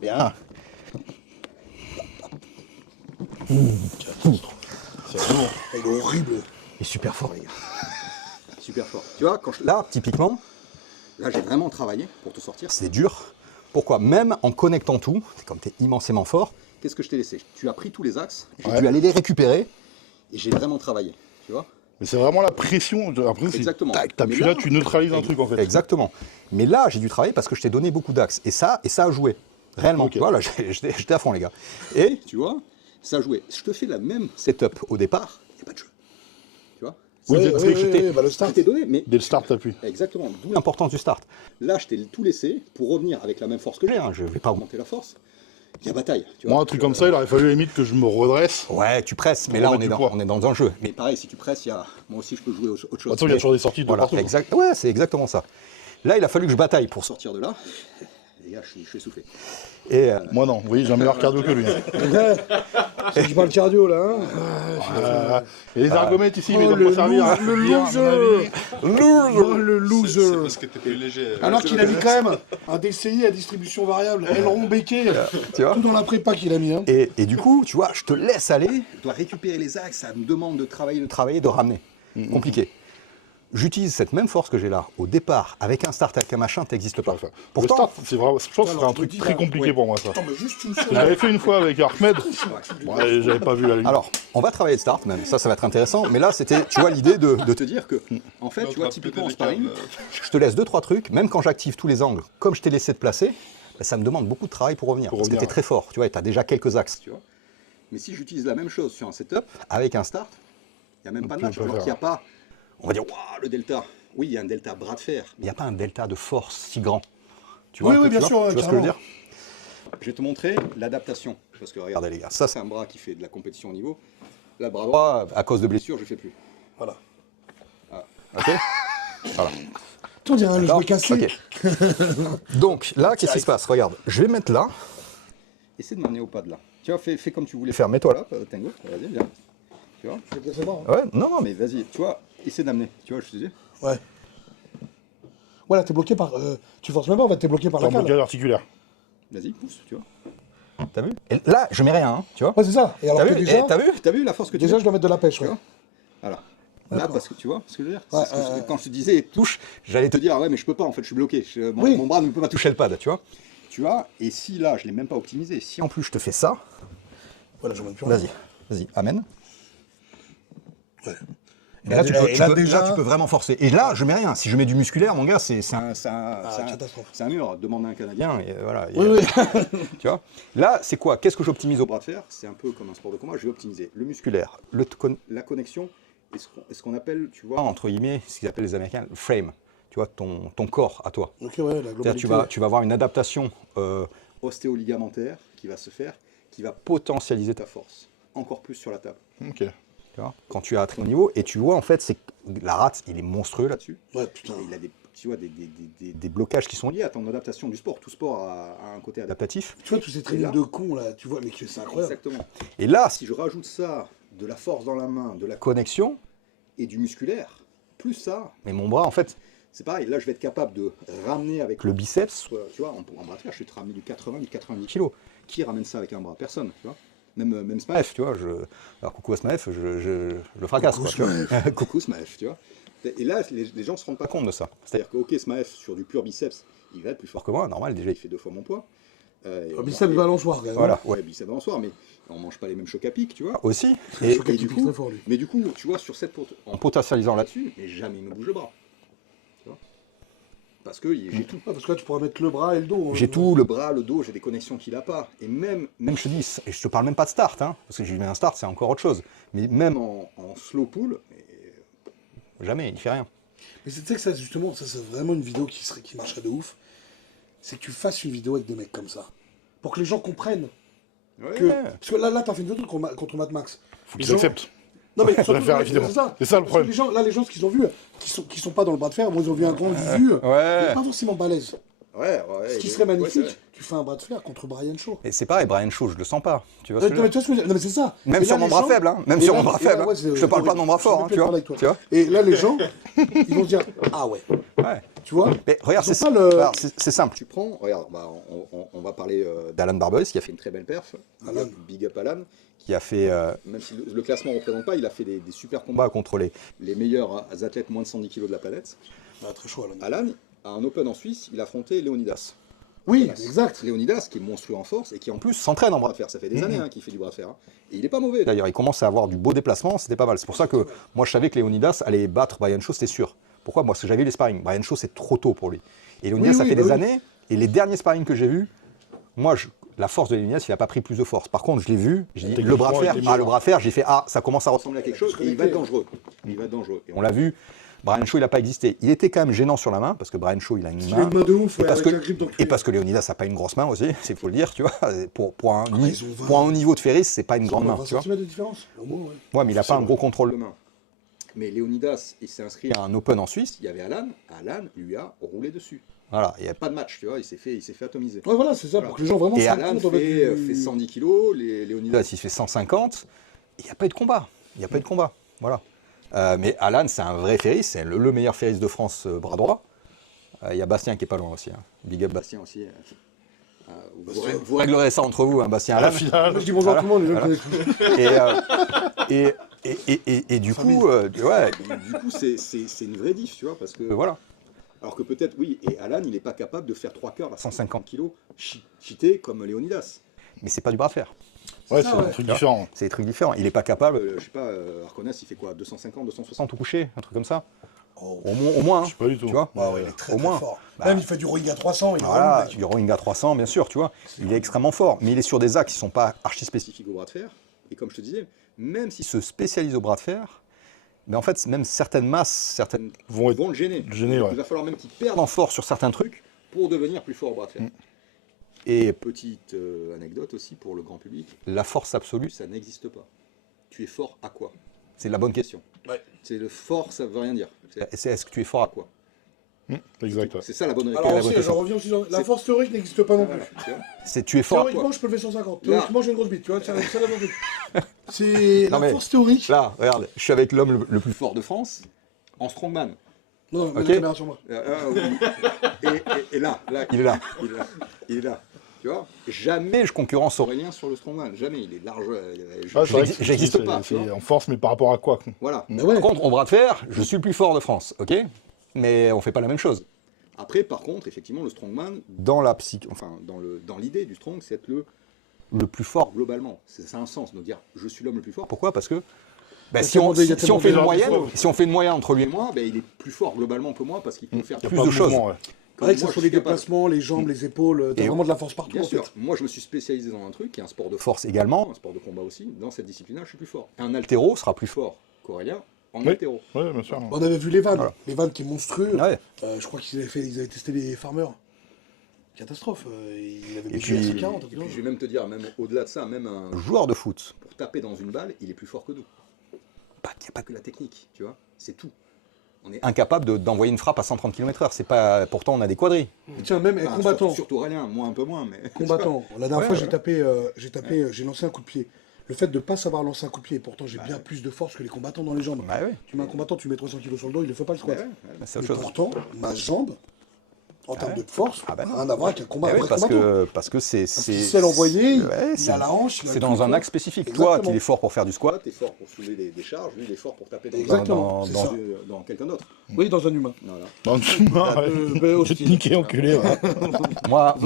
Bien. Il est horrible. Il est super fort, les gars. Super fort. Tu vois, là, typiquement, là, j'ai vraiment travaillé pour te sortir. C'est dur. Pourquoi? Même en connectant tout, comme tu es immensément fort, qu'est-ce que je t'ai laissé? Tu as pris tous les axes, j'ai dû aller les récupérer et j'ai vraiment travaillé. Tu vois? Mais c'est vraiment la pression. Après, Exactement. T'appuies Mais là, tu neutralises un truc en fait. Exactement. Mais là, j'ai dû travailler parce que je t'ai donné beaucoup d'axes. Et ça a joué. Réellement. Ok. Tu vois, là, j'étais à fond, les gars. Et, tu vois, ça a joué. Je te fais la même setup au départ, il n'y a pas de jeu. Tu vois Oui, Ouais, parce ouais, que ouais, ouais, bah, le Je start. t'ai donné, mais... dès le start, t'appuies. Exactement. D'où l'importance du start. Là, je t'ai tout laissé pour revenir avec la même force que j'ai. Hein. Je ne vais pas augmenter la force. Il y a bataille. Tu vois. Moi, un truc comme ça, il aurait fallu à la limite que je me redresse. Ouais, tu presses, mais Pour là, remettre du poids. on est dans un jeu. Mais pareil, si tu presses, moi aussi, je peux jouer autre chose. De toute façon, il y a toujours des sorties de Voilà, partout. exact. Ouais, c'est exactement ça. Là, il a fallu que je bataille pour sortir de là. Les gars, je suis essoufflé. Et Moi, non. Vous voyez, j'ai un meilleur cardio que lui. Je parle cardio là. Et les argomètres ici, mais ils Oh, doivent pas servir. à le dire, à mon avis. Oh, le C'est loser. parce que t'es plus léger. Alors qu'il a mis quand même un DCI à distribution variable, aileron béquet, tu vois. tout dans la prépa qu'il a mis. Hein. Et du coup, tu vois, je te laisse aller. Je dois récupérer les axes, ça me demande de travailler, de ramener. Compliqué. J'utilise cette même force que j'ai là, au départ, avec un start, avec un machin, t'existe pas. Enfin, Pourtant, le start, c'est vraiment, je pense que ce serait Alors, un je me truc dis, très là, compliqué ouais. pour moi, ça. Attends, mais juste une Je chose. l'avais fait une fois avec Ahmed. Ouais, j'avais pas vu la limite. alors, on va travailler le start même, ça va être intéressant, mais là, c'était, tu vois, l'idée de te dire que, en fait, tu vois, typiquement en sparring, je te laisse 2-3 trucs, même quand j'active tous les angles, comme je t'ai laissé te placer, bah, ça me demande beaucoup de travail pour revenir, parce que revenir, t'es très fort, tu vois, et t'as déjà quelques axes. Tu vois. Mais si j'utilise la même chose sur un setup, avec un start, il n'y a même pas de Tu match, peux alors faire. qu'il n'y a pas, on va dire, waouh, le delta. Oui, il y a un delta bras de fer, mais il n'y a pas un delta de force si grand. Tu vois, Oui, un peu, oui, tu bien vois, sûr, tu vois ce que je veux carrément. dire. Je vais te montrer l'adaptation, parce que regardez les gars, ça c'est un bras qui fait de la compétition au niveau. Là, le bras droit, à cause de blessures, je ne fais plus. Voilà. Ok. Voilà. Tu on dirait le D'accord jouet cassé. Ok. Donc là, qu'est-ce qui se passe? Regarde, je vais mettre là. Essaie de m'amener au pas de là. Tu vois, fais comme tu voulais faire. Mets-toi là, Tango. Vas-y, viens. Tu vois? C'est bon. Ouais, non, mais vas-y. Tu vois, essaie d'amener. Tu vois, je te dis. Ouais. Ouais, là, t'es bloqué par. Tu forces même pas, en fait, t'es bloqué par la En cale. blocage articulaire. Vas-y, pousse, tu vois. T'as vu? Et là, je mets rien, hein, tu vois. Ouais, c'est ça. Et alors T'as que vu? déjà, T'as vu la force que tu déjà, mets? je dois mettre de la pêche, Tu ouais. vois. Voilà. Là, parce que tu vois ce que je veux dire. Ouais, C'est ce que- quand je te disais touche, j'allais te dire ah ouais mais je peux pas en fait, je suis bloqué. Oui. Mon bras ne peut pas toucher le pad, tu vois. Tu vois. Et si là, je l'ai même pas optimisé. Si en plus je te fais ça, Voilà, j'en mets plus rien. vas-y, amène. Ouais. Et là, tu Et peux, là, tu peux- déjà- là, tu peux vraiment forcer. Et là, je mets rien. Si je mets du musculaire, mon gars, c'est un catastrophe. c'est un mur. Demande à un Canadien. Et voilà. Oui, oui. Tu vois. Là, c'est quoi? Qu'est-ce que j'optimise au bras de fer? C'est un peu comme un sport de combat. Je vais optimiser le musculaire, la connexion et ce qu'on appelle, tu vois, entre guillemets, ce qu'ils appellent les Américains, le frame. Tu vois, ton corps à toi. Ok, ouais, la C'est-à-dire, globalité. tu vas avoir une adaptation ostéoligamentaire qui va se faire, qui va potentialiser ta force encore plus sur la table. Ok. Tu vois, quand tu as atteint au niveau, et tu vois, en fait, c'est que la rate, il est monstrueux là-dessus. Ouais, putain. Et il a tu vois, des blocages qui sont liés à ton adaptation du sport. Tout sport a un côté adaptatif. Tu vois tous ces trainings de cons là, tu vois, mais que c'est incroyable. Exactement. Et là, si je rajoute ça, de la force dans la main, de la connexion et du musculaire, plus ça. Mais mon bras, en fait, c'est pareil. Là, je vais être capable de ramener avec le biceps. Tu vois, en bras de fer, je vais te ramener du 80, du 90 kg. Qui ramène ça avec un bras? Personne, tu vois. Même Smaef, tu vois. Alors, coucou à Smaef, je le fracasse. Coucou, quoi, tu vois. Coucou Smaef, tu vois. Et là, les gens ne se rendent pas compte de ça. C'est-à-dire que, ok, Smaef, sur du pur biceps, il va être plus fort que moi. Normal, déjà, il fait 2 fois mon poids. Le biceps balançoire, quand même. Voilà, ouais, biceps balançoire, mais on mange pas les mêmes chocs à pic, tu vois. Aussi. Le choc à pic, très fort, lui. Mais du coup, tu vois, sur cette en potentialisant là-dessus, mais jamais il me bouge le bras. Tu vois. Parce que j'ai tout. Ah, parce que là, tu pourras mettre le bras et le dos. J'ai tout, le bras, le dos, j'ai des connexions qu'il n'a pas. Et même je te dis, et je te parle même pas de start, hein, parce que j'ai mis un start, c'est encore autre chose. Mais même en slow pull, jamais, il fait rien. Mais tu sais que ça, justement, ça c'est vraiment une vidéo qui marcherait de ouf. C'est que tu fasses une vidéo avec des mecs comme ça. Pour que les gens comprennent. Que... Parce que là t'as fait une vidéo contre Mad Max. Faut qu'ils acceptent. Non mais de surtout, faire, c'est évidemment. ça. C'est ça le Parce que problème. les gens, ce qu'ils ont vu, qui sont pas dans le bras de fer, moi ils ont vu un grand visu, mais pas forcément balèze. Ce qui serait magnifique, tu fais un bras de fer contre Brian Shaw. Et c'est pareil, Brian Shaw, je le sens pas. Tu vois Non, mais tu vois ce que je veux dire. Non, mais c'est ça. Même Et sur là, mon les bras gens- faible, hein. Même et sur là- mon bras et là, faible. ouais, Je te parle pas de mon bras fort, hein, tu vois. Tu vois. Et là, les gens, ils vont se dire, ah ouais, Ouais. tu vois. Mais regarde, Ils ont c'est pas le- alors, c'est simple. Tu prends, regarde, on va parler d'Alan Barberis qui a fait une très belle perf. Alan. Big up Alan. Qui a fait, même si le classement ne représente pas, il a fait des super combats contre les meilleurs athlètes moins de 110 kg de la planète. Ah, très chaud, Alan. Alan, à un Open en Suisse, il a affronté Leonidas. Oui, Jonas. exact. Léonidas, qui est monstrueux en force et qui en plus s'entraîne en bras de fer. Ça fait des années qu'il fait du bras de fer. Et il est pas mauvais. D'ailleurs, il commence à avoir du beau déplacement, c'était pas mal. C'est pour ça que moi, je savais que Léonidas allait battre Brian Shaw, c'était sûr. Pourquoi? Moi, parce que j'avais vu les sparring. Brian Shaw, c'est trop tôt pour lui. Et Léonidas, ça fait des années. Et les derniers sparring que j'ai vus, moi, la force de Léonidas, il n'a pas pris plus de force. Par contre, je l'ai vu, j'ai dit, le bras de fer, j'ai fait, ça commence à ressembler à quelque chose, et il va être dangereux. Il va être dangereux. Et on l'a vu, Brian Shaw, il n'a pas existé. Il était quand même gênant sur la main, parce que Brian Shaw, il a une Il a une main de ouf, et parce que Léonidas n'a pas une grosse main aussi, il faut le dire, tu vois. Pour un haut niveau de Ferris, c'est pas une grande main. 20 tu vois. cm de différence. Ouais, mais il n'a pas un gros contrôle de main. Mais Léonidas, il s'est inscrit à un Open en Suisse, il y avait Alan, lui a roulé dessus. Voilà, il n'y a pas de match, tu vois, il s'est fait atomiser. Ouais, voilà, c'est ça, pour que les gens vraiment et se Alan rendent compte. fait 110 kilos, Léonidas, il fait 150, il n'y a pas eu de combat. Il n'y a pas eu de combat, voilà. Mais Alan, c'est un vrai Ferris, c'est le meilleur Ferris de France bras droit. Il y a Bastien qui est pas loin aussi. Hein. Big up Bastien aussi. Vous réglerez ça entre vous, hein, Bastien. À la finale. Moi, je dis bonjour à tout le monde, les gens connaissent. Et du coup, c'est une vraie diff, tu vois, parce que voilà. Alors que peut-être, oui, et Alan, il n'est pas capable de faire 3 cœurs à 150 kilos cheaté comme Léonidas. Mais c'est pas du bras à fer. Ouais, c'est un truc différent. C'est des trucs différents. Il n'est pas capable, je sais pas, Arconas, il fait quoi, 250, 260 au coucher, un truc comme ça. Au moins, Je sais pas du tout. Tu vois, il est très, au moins. très fort. Même il fait du rowing à 300. Voilà, du rowing à 300, bien sûr, tu vois. Il est extrêmement fort, mais il est sur des axes qui ne sont pas archi spécifiques au bras de fer. Et comme je te disais, même s'il se spécialise au bras de fer, mais en fait, même certaines masses, vont le gêner. Il va falloir même qu'il perde en force sur certains trucs pour devenir plus fort au bras de fer. Et petite anecdote aussi pour le grand public, la force absolue, ça n'existe pas. Tu es fort à quoi? C'est la bonne question. Ouais. C'est le fort, ça veut rien dire. Est-ce que tu es fort à quoi? Exact. C'est ça la bonne réponse. Alors aussi, je reviens aussi sur la force théorique n'existe pas non plus. C'est tu es fort à quoi? Théoriquement, je peux lever 150. Théoriquement, j'ai une grosse bite, tu vois, c'est la bonne truc. C'est la force théorique. Là, regarde, je suis avec l'homme le plus fort de France en strongman. Non, la caméra sur moi. Et là, il est là. Tu vois, jamais je concurrence Aurélien sur le strongman. Jamais, il est large. J'existe pas. C'est en force, mais par rapport à quoi? Voilà. Par contre, au bras de fer, je suis le plus fort de France, ok? Mais on fait pas la même chose. Après, par contre, effectivement, le strongman, dans l'idée du strong, c'est être le plus fort globalement. Ça a un sens de dire je suis l'homme le plus fort. Pourquoi? Parce que si on fait une moyenne entre lui et moi, il est plus fort globalement que moi parce qu'il peut faire plus de choses. Ouais, que ce soit les déplacements, les jambes, les épaules, t'as vraiment de la force partout. Bien sûr, moi je me suis spécialisé dans un truc qui est un sport de force également, un sport de combat aussi. Dans cette discipline-là, je suis plus fort. Un haltéro sera plus fort qu'Aurélien en haltéro. Oui, bien sûr. On avait vu les vannes, les vannes qui est monstrueux. Ouais. Je crois qu'ils avaient testé les farmers. Catastrophe. Il avait et puis, 140. et puis je vais même te dire, même au-delà de ça, même un joueur de foot, pour taper dans une balle, il est plus fort que nous. Il n'y a pas que la technique, tu vois, c'est tout. On est incapable d'envoyer une frappe à 130 km/h. C'est pas. Pourtant, on a des quadrilles. Tiens, même combattant. Surtout Aurélien, moi un peu moins, mais. Combattant. La dernière fois, j'ai lancé un coup de pied. Le fait de ne pas savoir lancer un coup de pied, et pourtant j'ai bien plus de force que les combattants dans les jambes. Tu mets un combattant, tu mets 300 kg sur le dos, il ne le fait pas le squat. Mais pourtant, ma jambe, en termes de force, rien à voir avec un combat. Parce que c'est. Si c'est l'envoyé, il a la hanche. C'est dans un axe spécifique. Toi, tu es fort pour faire du squat, tu es fort pour soulever des charges, lui, il est fort pour taper dans quelqu'un d'autre. Oui, dans un humain. Voilà. Dans un humain, je vais te niquer, enculé. Moi,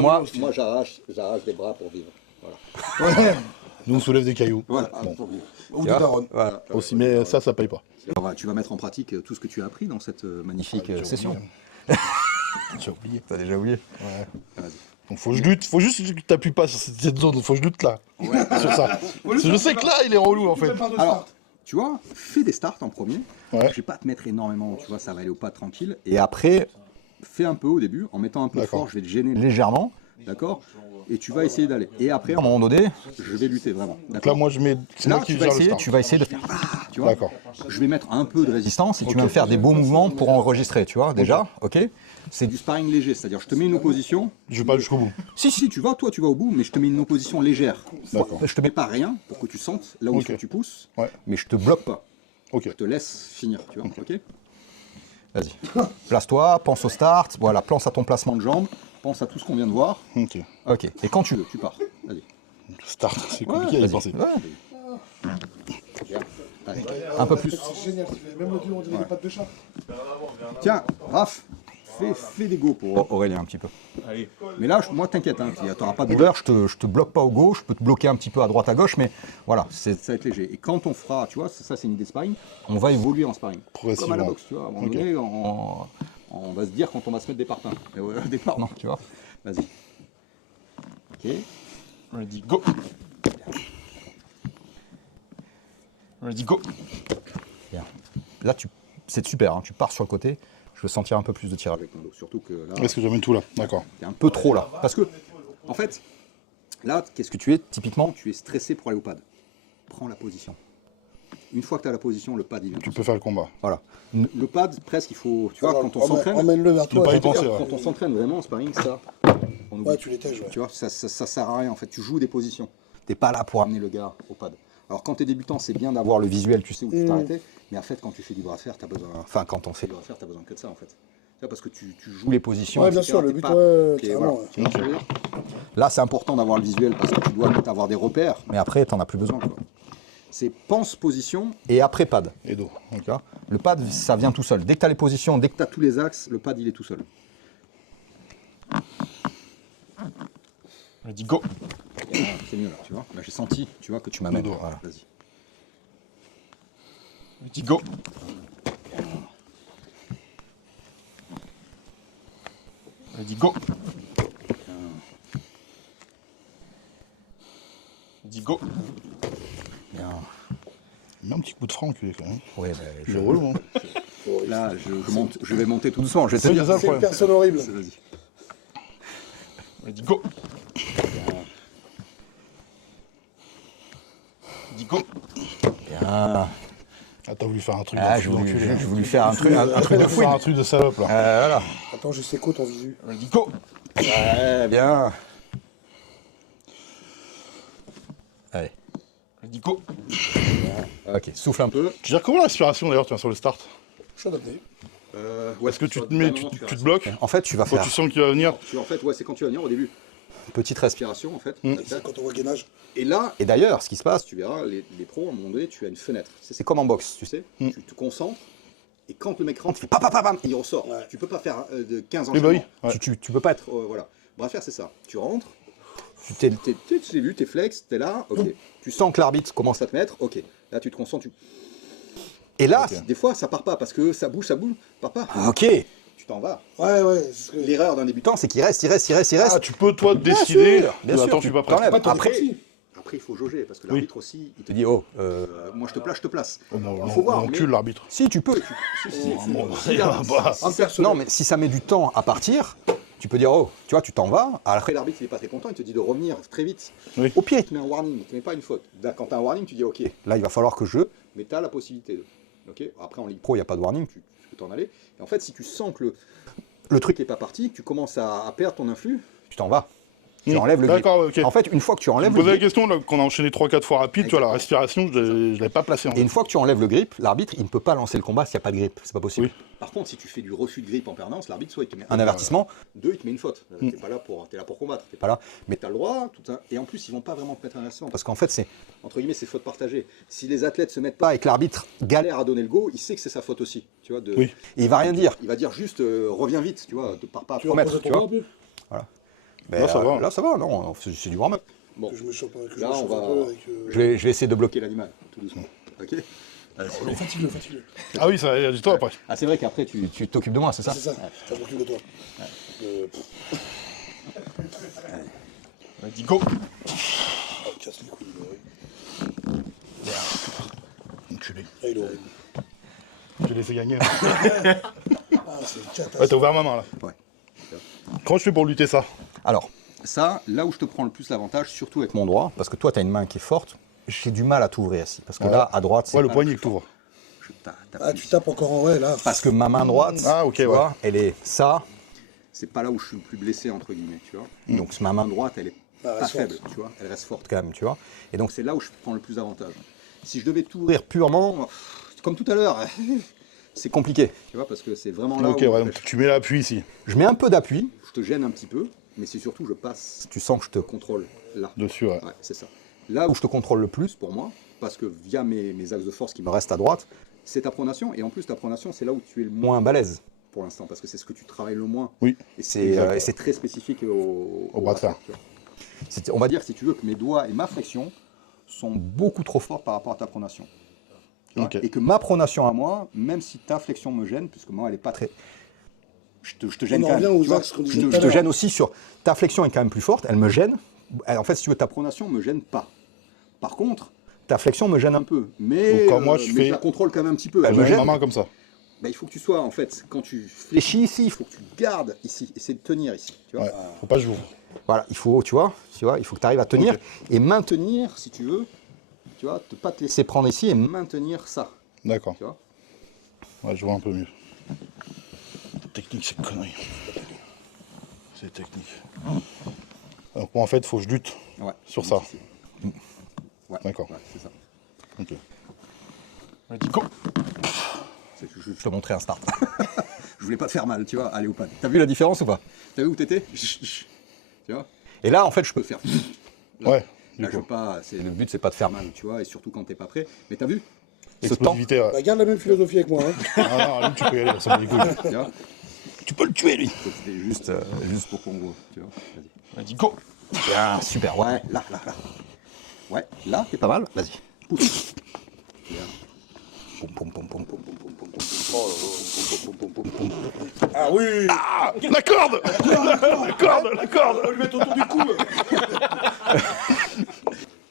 j'arrache des bras pour vivre. Voilà. Nous, on soulève des cailloux. Voilà. Ou des darons. Voilà. Aussi, mais ça paye pas. Tu vas mettre en pratique tout ce que tu as appris dans cette magnifique session. J'ai oublié. T'as déjà oublié? Ouais. Vas-y. Donc faut que je lutte, faut juste que t'appuies pas sur cette zone, faut que je lutte là. Ouais. Sur ça. Je sais que là, il est relou en fait. Alors, tu vois, fais des starts en premier. Ouais. Je vais pas te mettre énormément, tu vois, ça va aller au pas tranquille. Et après, fais un peu au début, en mettant un peu fort, je vais te gêner légèrement. D'accord? Et tu vas essayer d'aller. Et après, à un moment donné, je vais lutter vraiment. Donc là, moi, je mets. Là, tu vas essayer de faire. Tu vois. D'accord. Je vais mettre un peu de résistance et tu vas me faire des beaux mouvements pour enregistrer, tu vois, déjà. Ok. C'est du sparring léger, c'est-à-dire je te mets une opposition. Je vais pas jusqu'au bout. Si, tu vas au bout, mais je te mets une opposition légère. D'accord. Je te mets pas rien pour que tu sentes là où tu pousses, mais je te bloque pas. Je te laisse finir, tu vois. Ok. Vas-y. Place-toi, pense au start. Voilà, pense à ton placement de jambes. Pense à tout ce qu'on vient de voir. Ok. Et quand tu veux, tu pars. Vas-y. Start, c'est compliqué à y penser. Allez. Un peu plus. C'est génial, même le on dirait des pattes de chat. Tiens, Raph, Fais des go pour Aurélien un petit peu. Allez. Mais là, moi, t'inquiète, hein, tu n'auras pas de douleur, je te bloque pas au gauche, je peux te bloquer un petit peu à droite, à gauche, mais voilà, ça va être léger. Et quand on fera, tu vois, ça c'est une idée sparring, on va évoluer en sparring. Progressivement. Comme à la boxe, tu vois, à un moment donné, on va se dire quand on va se mettre des parpaings. Mais au départ, non, tu vois. Vas-y. Ok. Ready, go. Ready, go. Bien. Là, c'est super, hein, tu pars sur le côté, je veux sentir un peu plus de tirage avec mon dos, surtout que là... Est-ce que j'amène tout là? D'accord. T'es un peu trop là. Parce que, en fait, là, qu'est-ce que tu es? Typiquement, tu es stressé pour aller au pad. Prends la position. Une fois que tu as la position, le pad, il vient. Tu peux faire le combat. Voilà. Le pad, presque, il faut. Tu vois, quand on s'entraîne. Emmène-le vers toi. pas y je veux dire. penser, ouais. Quand on s'entraîne vraiment en sparring, ça. On oublie. Ouais, tu l'étèges, ouais. Tu vois, ça sert à rien en fait. Tu joues des positions. T'es pas là pour amener le gars au pad. Alors quand tu es débutant, c'est bien d'avoir le visuel, tu sais où tu t'arrêtais. Mais en fait, quand tu fais du bras de fer, tu as besoin. Enfin, quand on fait du bras de fer, tu as besoin que de ça en fait. Tu vois, parce que tu joues les positions. Ouais, bien etc., sûr, le t'es but, pas- ouais, Ok, carrément. voilà. Tu vois ce que je veux dire. Là, c'est important d'avoir le visuel parce que tu dois avoir des repères. Mais après, tu n'en as plus besoin. Quoi. C'est pense position et après pad. Et dos. Tu vois, le pad, ça vient tout seul. Dès que tu as les positions, dès que tu as tous les axes, le pad, il est tout seul. Ready, go. C'est mieux là, tu vois. Là, j'ai senti, tu vois, que tu m'amènes. Dodo. Voilà, vas-y. Ready, go. Ready, go. Ready, go. Bien. Mets un petit coup de franc, enculé, quand même. Ouais, Il est relou, hein. là, je vais monter tout doucement. Je vais te C'est dire. ça le C'est une problème. personne horrible. Vas-y. Ready, go. Ready, go. Bien. Ah, t'as voulu faire un truc Ah, d'enculé, j'ai voulu faire un truc de T'as voulu fou. faire un truc de salope, là. Voilà. Attends, je sais quoi ton visu. Ready, go. Ouais, bien. Allez. Ready, go. Ok, souffle un peu. Tu gères comment la respiration, d'ailleurs, tu viens sur le start? Je suis adapté. Est-ce que tu te mets, tu te bloques? En fait, tu vas Quand faire tu sens qu'il va venir, En fait, ouais, c'est quand tu vas venir au début. Petite respiration, en fait. C'est quand on voit gainage. Et là, et d'ailleurs, ce qui se passe, tu verras, les pros, à un moment donné, tu as une fenêtre. C'est comme en boxe, tu sais. Tu te concentres, et quand le mec rentre, tu fais pam, pam, pam, et il ressort. Ouais. Tu peux pas faire de 15 Eh bah oui, enchaînements. ouais. Tu peux pas être... voilà. Bras de fer, c'est ça. Tu rentres, tu l'as vu, t'es flex, t'es là, ok. Tu sens que l'arbitre commence à te mettre, ok. Là, tu te concentres, Et là, des fois, ça part pas, parce que ça bouge, part pas. Ok. Tu t'en vas. Ouais, c'est ce que... L'erreur d'un débutant, c'est qu'il reste. Ah, tu peux, toi, décider. Bien sûr, Attends, tu je suis pas prêt. t'enlèves. Ouais, t'en es Après, parti. il faut jauger, parce que l'arbitre aussi, il te dit, oh, moi je te place. Il faut voir. On encule l'arbitre. Si, tu peux. Non, mais si ça met du temps à partir, tu peux dire, oh, tu vois, tu t'en vas. Après, l'arbitre, il est pas très content, il te dit de revenir très vite. Oui. Au pire, il te met un warning, il te met pas une faute. Quand tu as un warning, tu dis, ok, là, il va falloir que je. Mais tu as la possibilité de. Ok. Après, en Ligue Pro, il n'y a pas de warning, tu peux t'en aller. Et en fait, si tu sens que le truc n'est pas parti, que tu commences à perdre ton influx, tu t'en vas. Tu enlèves le grip. D'accord, ok. En fait, une fois que tu Je enlèves me le posais la grip, question, là, qu'on a enchaîné 3-4 fois rapide, tu vois, la respiration, je ne l'avais pas placée en et fait. une fois que tu enlèves le grip, l'arbitre, il ne peut pas lancer le combat s'il n'y a pas de grip. C'est pas possible. Oui. Par contre, si tu fais du refus de grip en permanence, l'arbitre, soit il te met un avertissement, deux, il te met une faute. T'es pas là pour combattre, t'es pas là. Mais tu as le droit, tout ça. Et en plus, ils vont pas vraiment te mettre un avertissement. Parce qu'en fait, c'est, entre guillemets, c'est faute partagée. Si les athlètes se mettent pas et que l'arbitre galère à donner le go, il sait que c'est sa faute aussi. Tu vois, Oui. Et il va rien dire. Il va dire juste, reviens vite, tu vois, ne pars pas à Tu 3 vas mètres. poser Tu ton vois. bras un peu. Voilà. Là, ça va. Là, ça va, non, c'est du warm-up. Bon, Que je me chope, que je là, me on chauffe va. un peu avec... Je vais essayer de bloquer l'animal, tout doucement. Ok. Fatigue-le. Ah oui, ça, il y a du temps après. Ah, c'est vrai qu'après, tu t'occupes de moi, c'est ça? C'est ça, ça m'occupe de toi. Ready, go. Casse les couilles, il est horrible. Enculé. Ah, il est horrible. J'ai laissé gagner. Ah, c'est une Ouais, catastrophe. t'as ouvert ma main là. Ouais. Comment je fais pour lutter ça? Alors, ça, là où je te prends le plus l'avantage, surtout avec mon droit, parce que toi, tu as une main qui est forte, j'ai du mal à t'ouvrir ici. Parce que là, à droite, c'est. Ouais, le pas poignet plus que t'ouvres. fort. Je tape Ah, tu ici. tapes encore en vrai, là. Parce que ma main droite, Ah, ok, tu ouais. vois, elle est ça. C'est pas là où je suis le plus blessé, entre guillemets, tu vois. Donc, ma main droite, elle est Elle pas reste faible, forte. tu vois. Elle reste forte quand même, tu vois. Et donc, c'est là où je prends le plus d'avantage. Si je devais t'ouvrir purement, comme tout à l'heure, c'est compliqué, tu vois, parce que c'est vraiment là Ok, où ouais, donc tu mets l'appui ici, je mets un peu d'appui, je te gêne un petit peu, mais c'est surtout je passe. Tu sens que je te contrôle là. dessus, ouais. Ouais, c'est ça. Là où je te contrôle le plus pour moi, parce que via mes axes de force qui me restent à droite, c'est ta pronation. Et en plus, ta pronation, c'est là où tu es le moins balèze. pour l'instant, parce que c'est ce que tu travailles le moins. Oui. Et c'est très spécifique au bras de fer. tu vois. On va dire, si tu veux, que mes doigts et ma flexion sont beaucoup trop forts par rapport à ta pronation. Tu vois. Ok. Et que ma pronation à moi, même si ta flexion me gêne, puisque moi, elle n'est pas très... Je te gêne On en quand même. revient aux tu vois. axes qu'on Je disait te- tout à je te l'heure. gêne aussi sur... Ta flexion est quand même plus forte, elle me gêne. En fait, si tu veux, ta pronation ne me gêne pas. Par contre, ta flexion me gêne un peu. Mais, Donc, quand moi, je mais fais- la contrôle quand même un petit peu. Elle Je me mets gêne. ma main comme ça. Bah, il faut que tu sois, en fait, quand tu fléchis ici, il faut que tu gardes ici. Essaie de tenir ici. Tu vois. Ouais. Faut pas que j'ouvre. Voilà, il faut, tu vois, il faut que tu arrives à tenir et maintenir, si tu veux, tu vois, ne pas te laisser prendre ici et maintenir ça. D'accord. Tu vois. Ouais, je vois un peu mieux. Technique, c'est connerie. C'est technique. Donc moi, en fait, faut que je lutte Ouais. sur ça. Ici. Ouais. D'accord. Ouais, c'est ça. Ok. Vas-y, go. Je te montrais un start. Je voulais pas te faire mal, tu vois, aller au pad. T'as vu la différence ou pas? T'as vu où t'étais? Tu vois. Et là, en fait, je peux faire. Là, Ouais, du là, je coup. veux pas. Le but, c'est pas de faire mal, tu vois, et surtout quand t'es pas prêt. Mais t'as vu? Ce temps, Explosivité, ouais. Bah, garde la même philosophie avec moi. Hein. Ah non, lui, tu peux y aller, ça me dégoûte. tu vois. Tu peux le tuer, lui. C'était juste pour qu'on voit, tu vois. Vas-y. Vas-y, go. Bien, super, ouais, là. Ouais, là, c'est pas mal, vas-y. Pousse. Bien. Pom, pom, pom, pom, pom, pom, pom, pom, pom, pom, pom, pom, pom. Ah oui. Ah, la corde. La corde, la corde. On va le mettre autour du cou.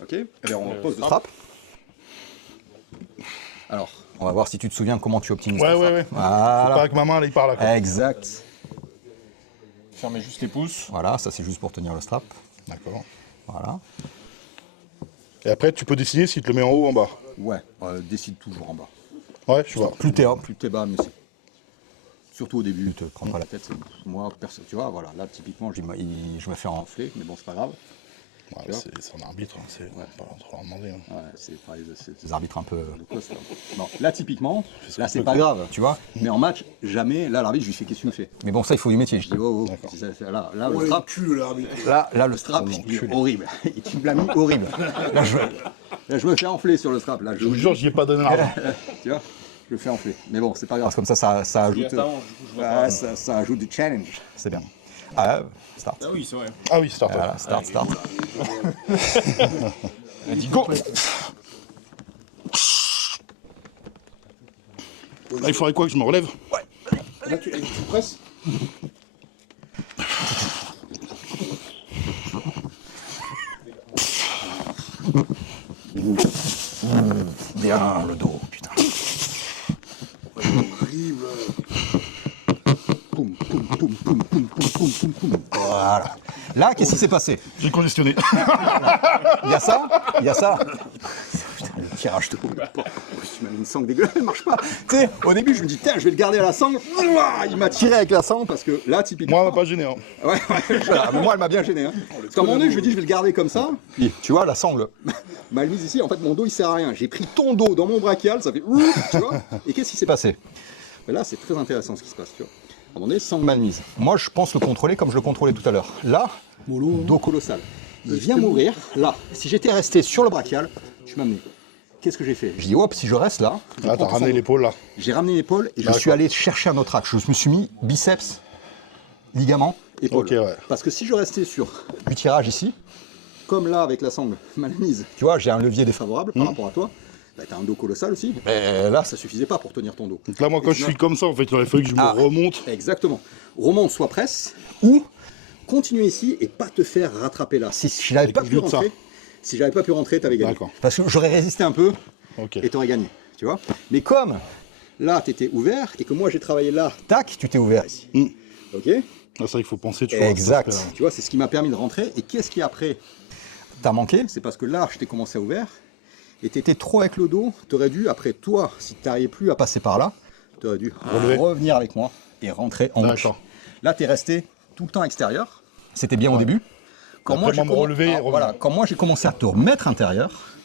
Ok, alors on pose le strap. Alors, on va voir si tu te souviens comment tu optimises Ouais, ton ouais, strap. ouais. Faut Voilà. pas que ma main, elle y part là, quoi. Exact. Fermez juste les pouces. Voilà, ça c'est juste pour tenir le strap. D'accord. Voilà. Et après, tu peux décider si tu le mets en haut ou en bas. Ouais, décide toujours en bas. Ouais, je vois. Plus t'es haut, plus t'es bas, mieux c'est. Surtout au début, te prends pas la tête. Moi, personne, tu vois, voilà, là typiquement, je me fais enfler, mais bon, c'est pas grave. Ouais, Tu vois. c'est un arbitre, hein, c'est pas trop leur demander. Hein. Ouais, c'est pas des arbitres un peu de poste. Là. Non, là typiquement, là c'est pas grave, tu vois. Mais en match, jamais, là l'arbitre, je lui fais qu'est-ce que tu me fais. Mais bon, ça il faut du métier. Je dis oh, là le Ouais, strap, cul, l'arbitre. là le strap, il est horrible. Et tu me l'as mis horrible. Là je me fais enfler sur le strap. Là, Je vous jure, j'y ai pas donné l'argent. tu vois, je le fais enfler. Mais bon, c'est pas grave. Parce que comme ça ajoute. Ça ajoute du challenge. C'est bien. Ah, start. Ah oui, c'est vrai. Ah oui, start. Voilà, start. Vas-y, go. Là, il faudrait quoi que je me relève? Là, tu presses. Bien le dos, putain. Horrible. Poum, poum, poum, poum, poum, poum, poum, poum, poum. Voilà. Là, qu'est-ce qui s'est passé? J'ai congestionné. Il y a ça. Putain, le tirage de haut. Tu m'as mis une sangle dégueulasse, elle marche pas. Tu sais, au début, je me dis, tiens, je vais le garder à la sangle. Il m'a tiré avec la sangle parce que là, typiquement. Moi, elle m'a pas gêné. Hein. Ouais, voilà. Mais moi, elle m'a bien gêné. Hein. Parce qu'à un moment donné, je me dis, je vais le garder comme ça. Puis, tu vois, la sangle m'a mise ici. En fait, mon dos, il sert à rien. J'ai pris ton dos dans mon brachial, ça fait. Tu vois. Et qu'est-ce qui s'est passé? Mais là, c'est très intéressant ce qui se passe, tu vois. À un moment donné, sangle mal mise. Moi, je pense le contrôler comme je le contrôlais tout à l'heure. Là, dos colossal. Il vient m'ouvrir. Là, si j'étais resté sur le brachial, je m'amenais. Qu'est-ce que j'ai fait? Je dis, hop, si je reste là. Ah, t'as ramené l'épaule là. J'ai ramené l'épaule et je suis allé chercher un autre axe. Je me suis mis biceps, ligament, épaule. Ok, ouais. Parce que si je restais sur du tirage ici, comme là avec la sangle mal mise, tu vois, j'ai un levier défavorable par rapport à toi. Bah, t'as un dos colossal aussi. Mais là, ça suffisait pas pour tenir ton dos. Donc là, moi, quand je suis comme ça, en fait, il aurait fallu que je me remonte. Exactement. Remonte, soit presse, ou continue ici et pas te faire rattraper là. Si je n'avais pas pu rentrer, si j'avais pas pu rentrer, t'avais gagné. D'accord. Parce que j'aurais résisté un peu Ok. et t'aurais gagné. Tu vois. Mais comme là, t'étais ouvert et que moi, j'ai travaillé là, tac, tu t'es ouvert ici. Ok. Là, ça, il faut penser, tu vois. Exact. cet aspect-là. Tu vois, c'est ce qui m'a permis de rentrer. Et qu'est-ce qui après t'as manqué? C'est parce que là, je t'ai commencé à ouvert et t'étais trop avec le dos. T'aurais dû, après toi, si t'arrivais plus à passer par là, t'aurais dû revenir avec moi et rentrer en bouche. D'accord. Là, t'es resté tout le temps extérieur. C'était bien au début. Quand Après, moi, me relever et revenir. voilà, quand moi j'ai commencé à te remettre intérieur,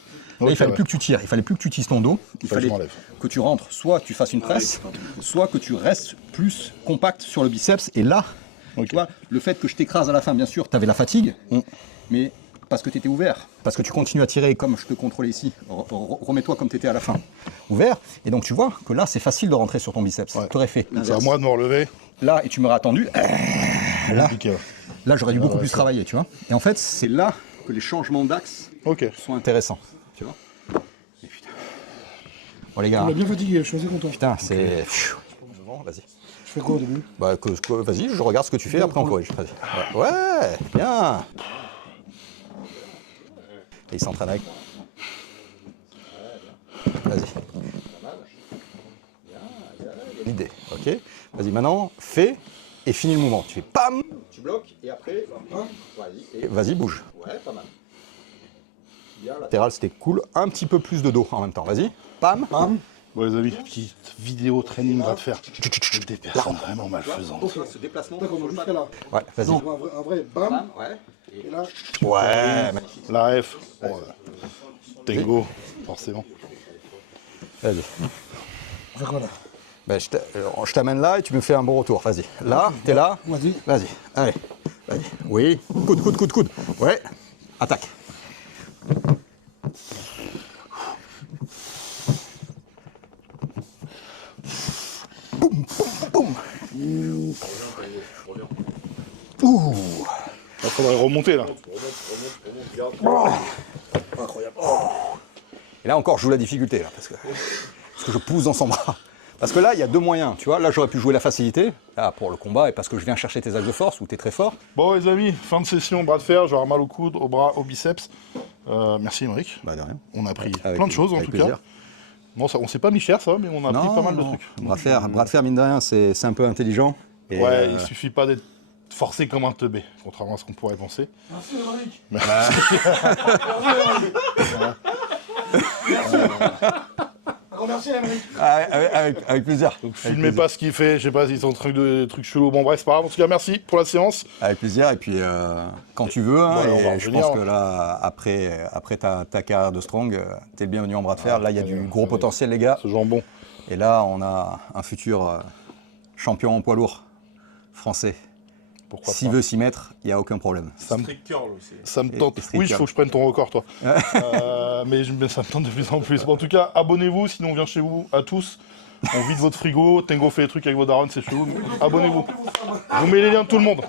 là, il fallait plus que tu tires, il fallait plus que tu utilises ton dos, il fallait je m'enlève. que tu rentres, soit tu fasses une presse, soit que tu restes plus compact sur le biceps. Et là, tu vois, le fait que je t'écrase à la fin, bien sûr, tu avais la fatigue, mais parce que tu étais ouvert, parce que tu continues à tirer comme je te contrôlais ici. Remets-toi comme tu étais à la fin. ouvert. Et donc tu vois que là, c'est facile de rentrer sur ton biceps. Ouais. Tu aurais fait C'est à moi de me relever. là et tu m'aurais attendu. Là, Compliqué, ouais. là j'aurais dû beaucoup ouais, plus ça. travailler, tu vois. Et en fait, c'est là que les changements d'axe Ok. sont intéressants, tu vois. Et putain. Bon les gars, On est bien fatigué, je suis assez content. putain, c'est... Bon, vas-y. Je fais quoi au début? Bah, vas-y, je regarde ce que tu fais, après on corrige. Vas-y. Ouais, bien. Et il s'entraîne avec. Vas-y. L'idée, ok. Vas-y, maintenant, fais et finis le mouvement. Tu fais pam, tu bloques et après, vas-y, et vas-y, bouge. Ouais, pas mal. Bien, latéral, c'était cool. Un petit peu plus de dos en même temps. Vas-y, pam, pam. Bon les amis, petite vidéo training bras de fer. Des personnes vraiment malfaisantes. Ce déplacement. D'accord, donc jusqu'à là. Ouais, vas-y. Donc un vrai bam, Ouais. et là, Ouais, magnifique. La F. Bon, Tango, forcément. Vas-y. on fait quoi là? Ben, je t'amène là et tu me fais un bon retour. Vas-y. Là, t'es là. Vas-y. Vas-y. Allez. Vas-y. Oui. Coude, coude, coude, coude. Ouais. Attaque. Boum, boum, boum. Ouh. Il faudrait remonter là. Et là encore, je joue la difficulté là, parce que je pousse dans son bras. Parce que là, il y a deux moyens, tu vois. Là, j'aurais pu jouer la facilité, là, pour le combat, et parce que je viens chercher tes axes de force, où tu es très fort. Bon les amis, fin de session, bras de fer, j'aurai mal au coude, au bras, au biceps. Merci Émeric. Bah, de rien. On a appris Avec plein de choses en avec tout plaisir. cas. Non, ça, on s'est pas mis cher ça, mais on a appris pas mal de trucs. Bras de fer, mine de rien, c'est un peu intelligent. Et, Ouais, il suffit pas d'être forcé comme un teubé, contrairement à ce qu'on pourrait penser. Merci Émeric. Remercie Émeric. avec plaisir. Donc filmez pas ce qu'il fait, je sais pas s'ils sont trucs chelous. Bon bref, c'est pas grave. En tout cas, merci pour la séance. Avec plaisir, et puis quand tu veux, hein, Bon, on va et je revenir. pense que là, après ta carrière de strong, t'es le bienvenu en bras de fer. Là, il y a du gros potentiel, les gars. Ce jambon. Et là, on a un futur champion en poids lourd français. Pourquoi S'il pas. veut s'y mettre, il n'y a aucun problème. Street curl aussi. Ça me Et tente. street Oui, il curl. faut que je prenne ton record, toi. Mais ça me tente de plus en plus. Bon, en tout cas, abonnez-vous, sinon on vient chez vous à tous. On vide votre frigo. Tango fait des trucs avec vos darons, c'est chelou. Mais abonnez-vous. Je vous mets les liens de tout le monde.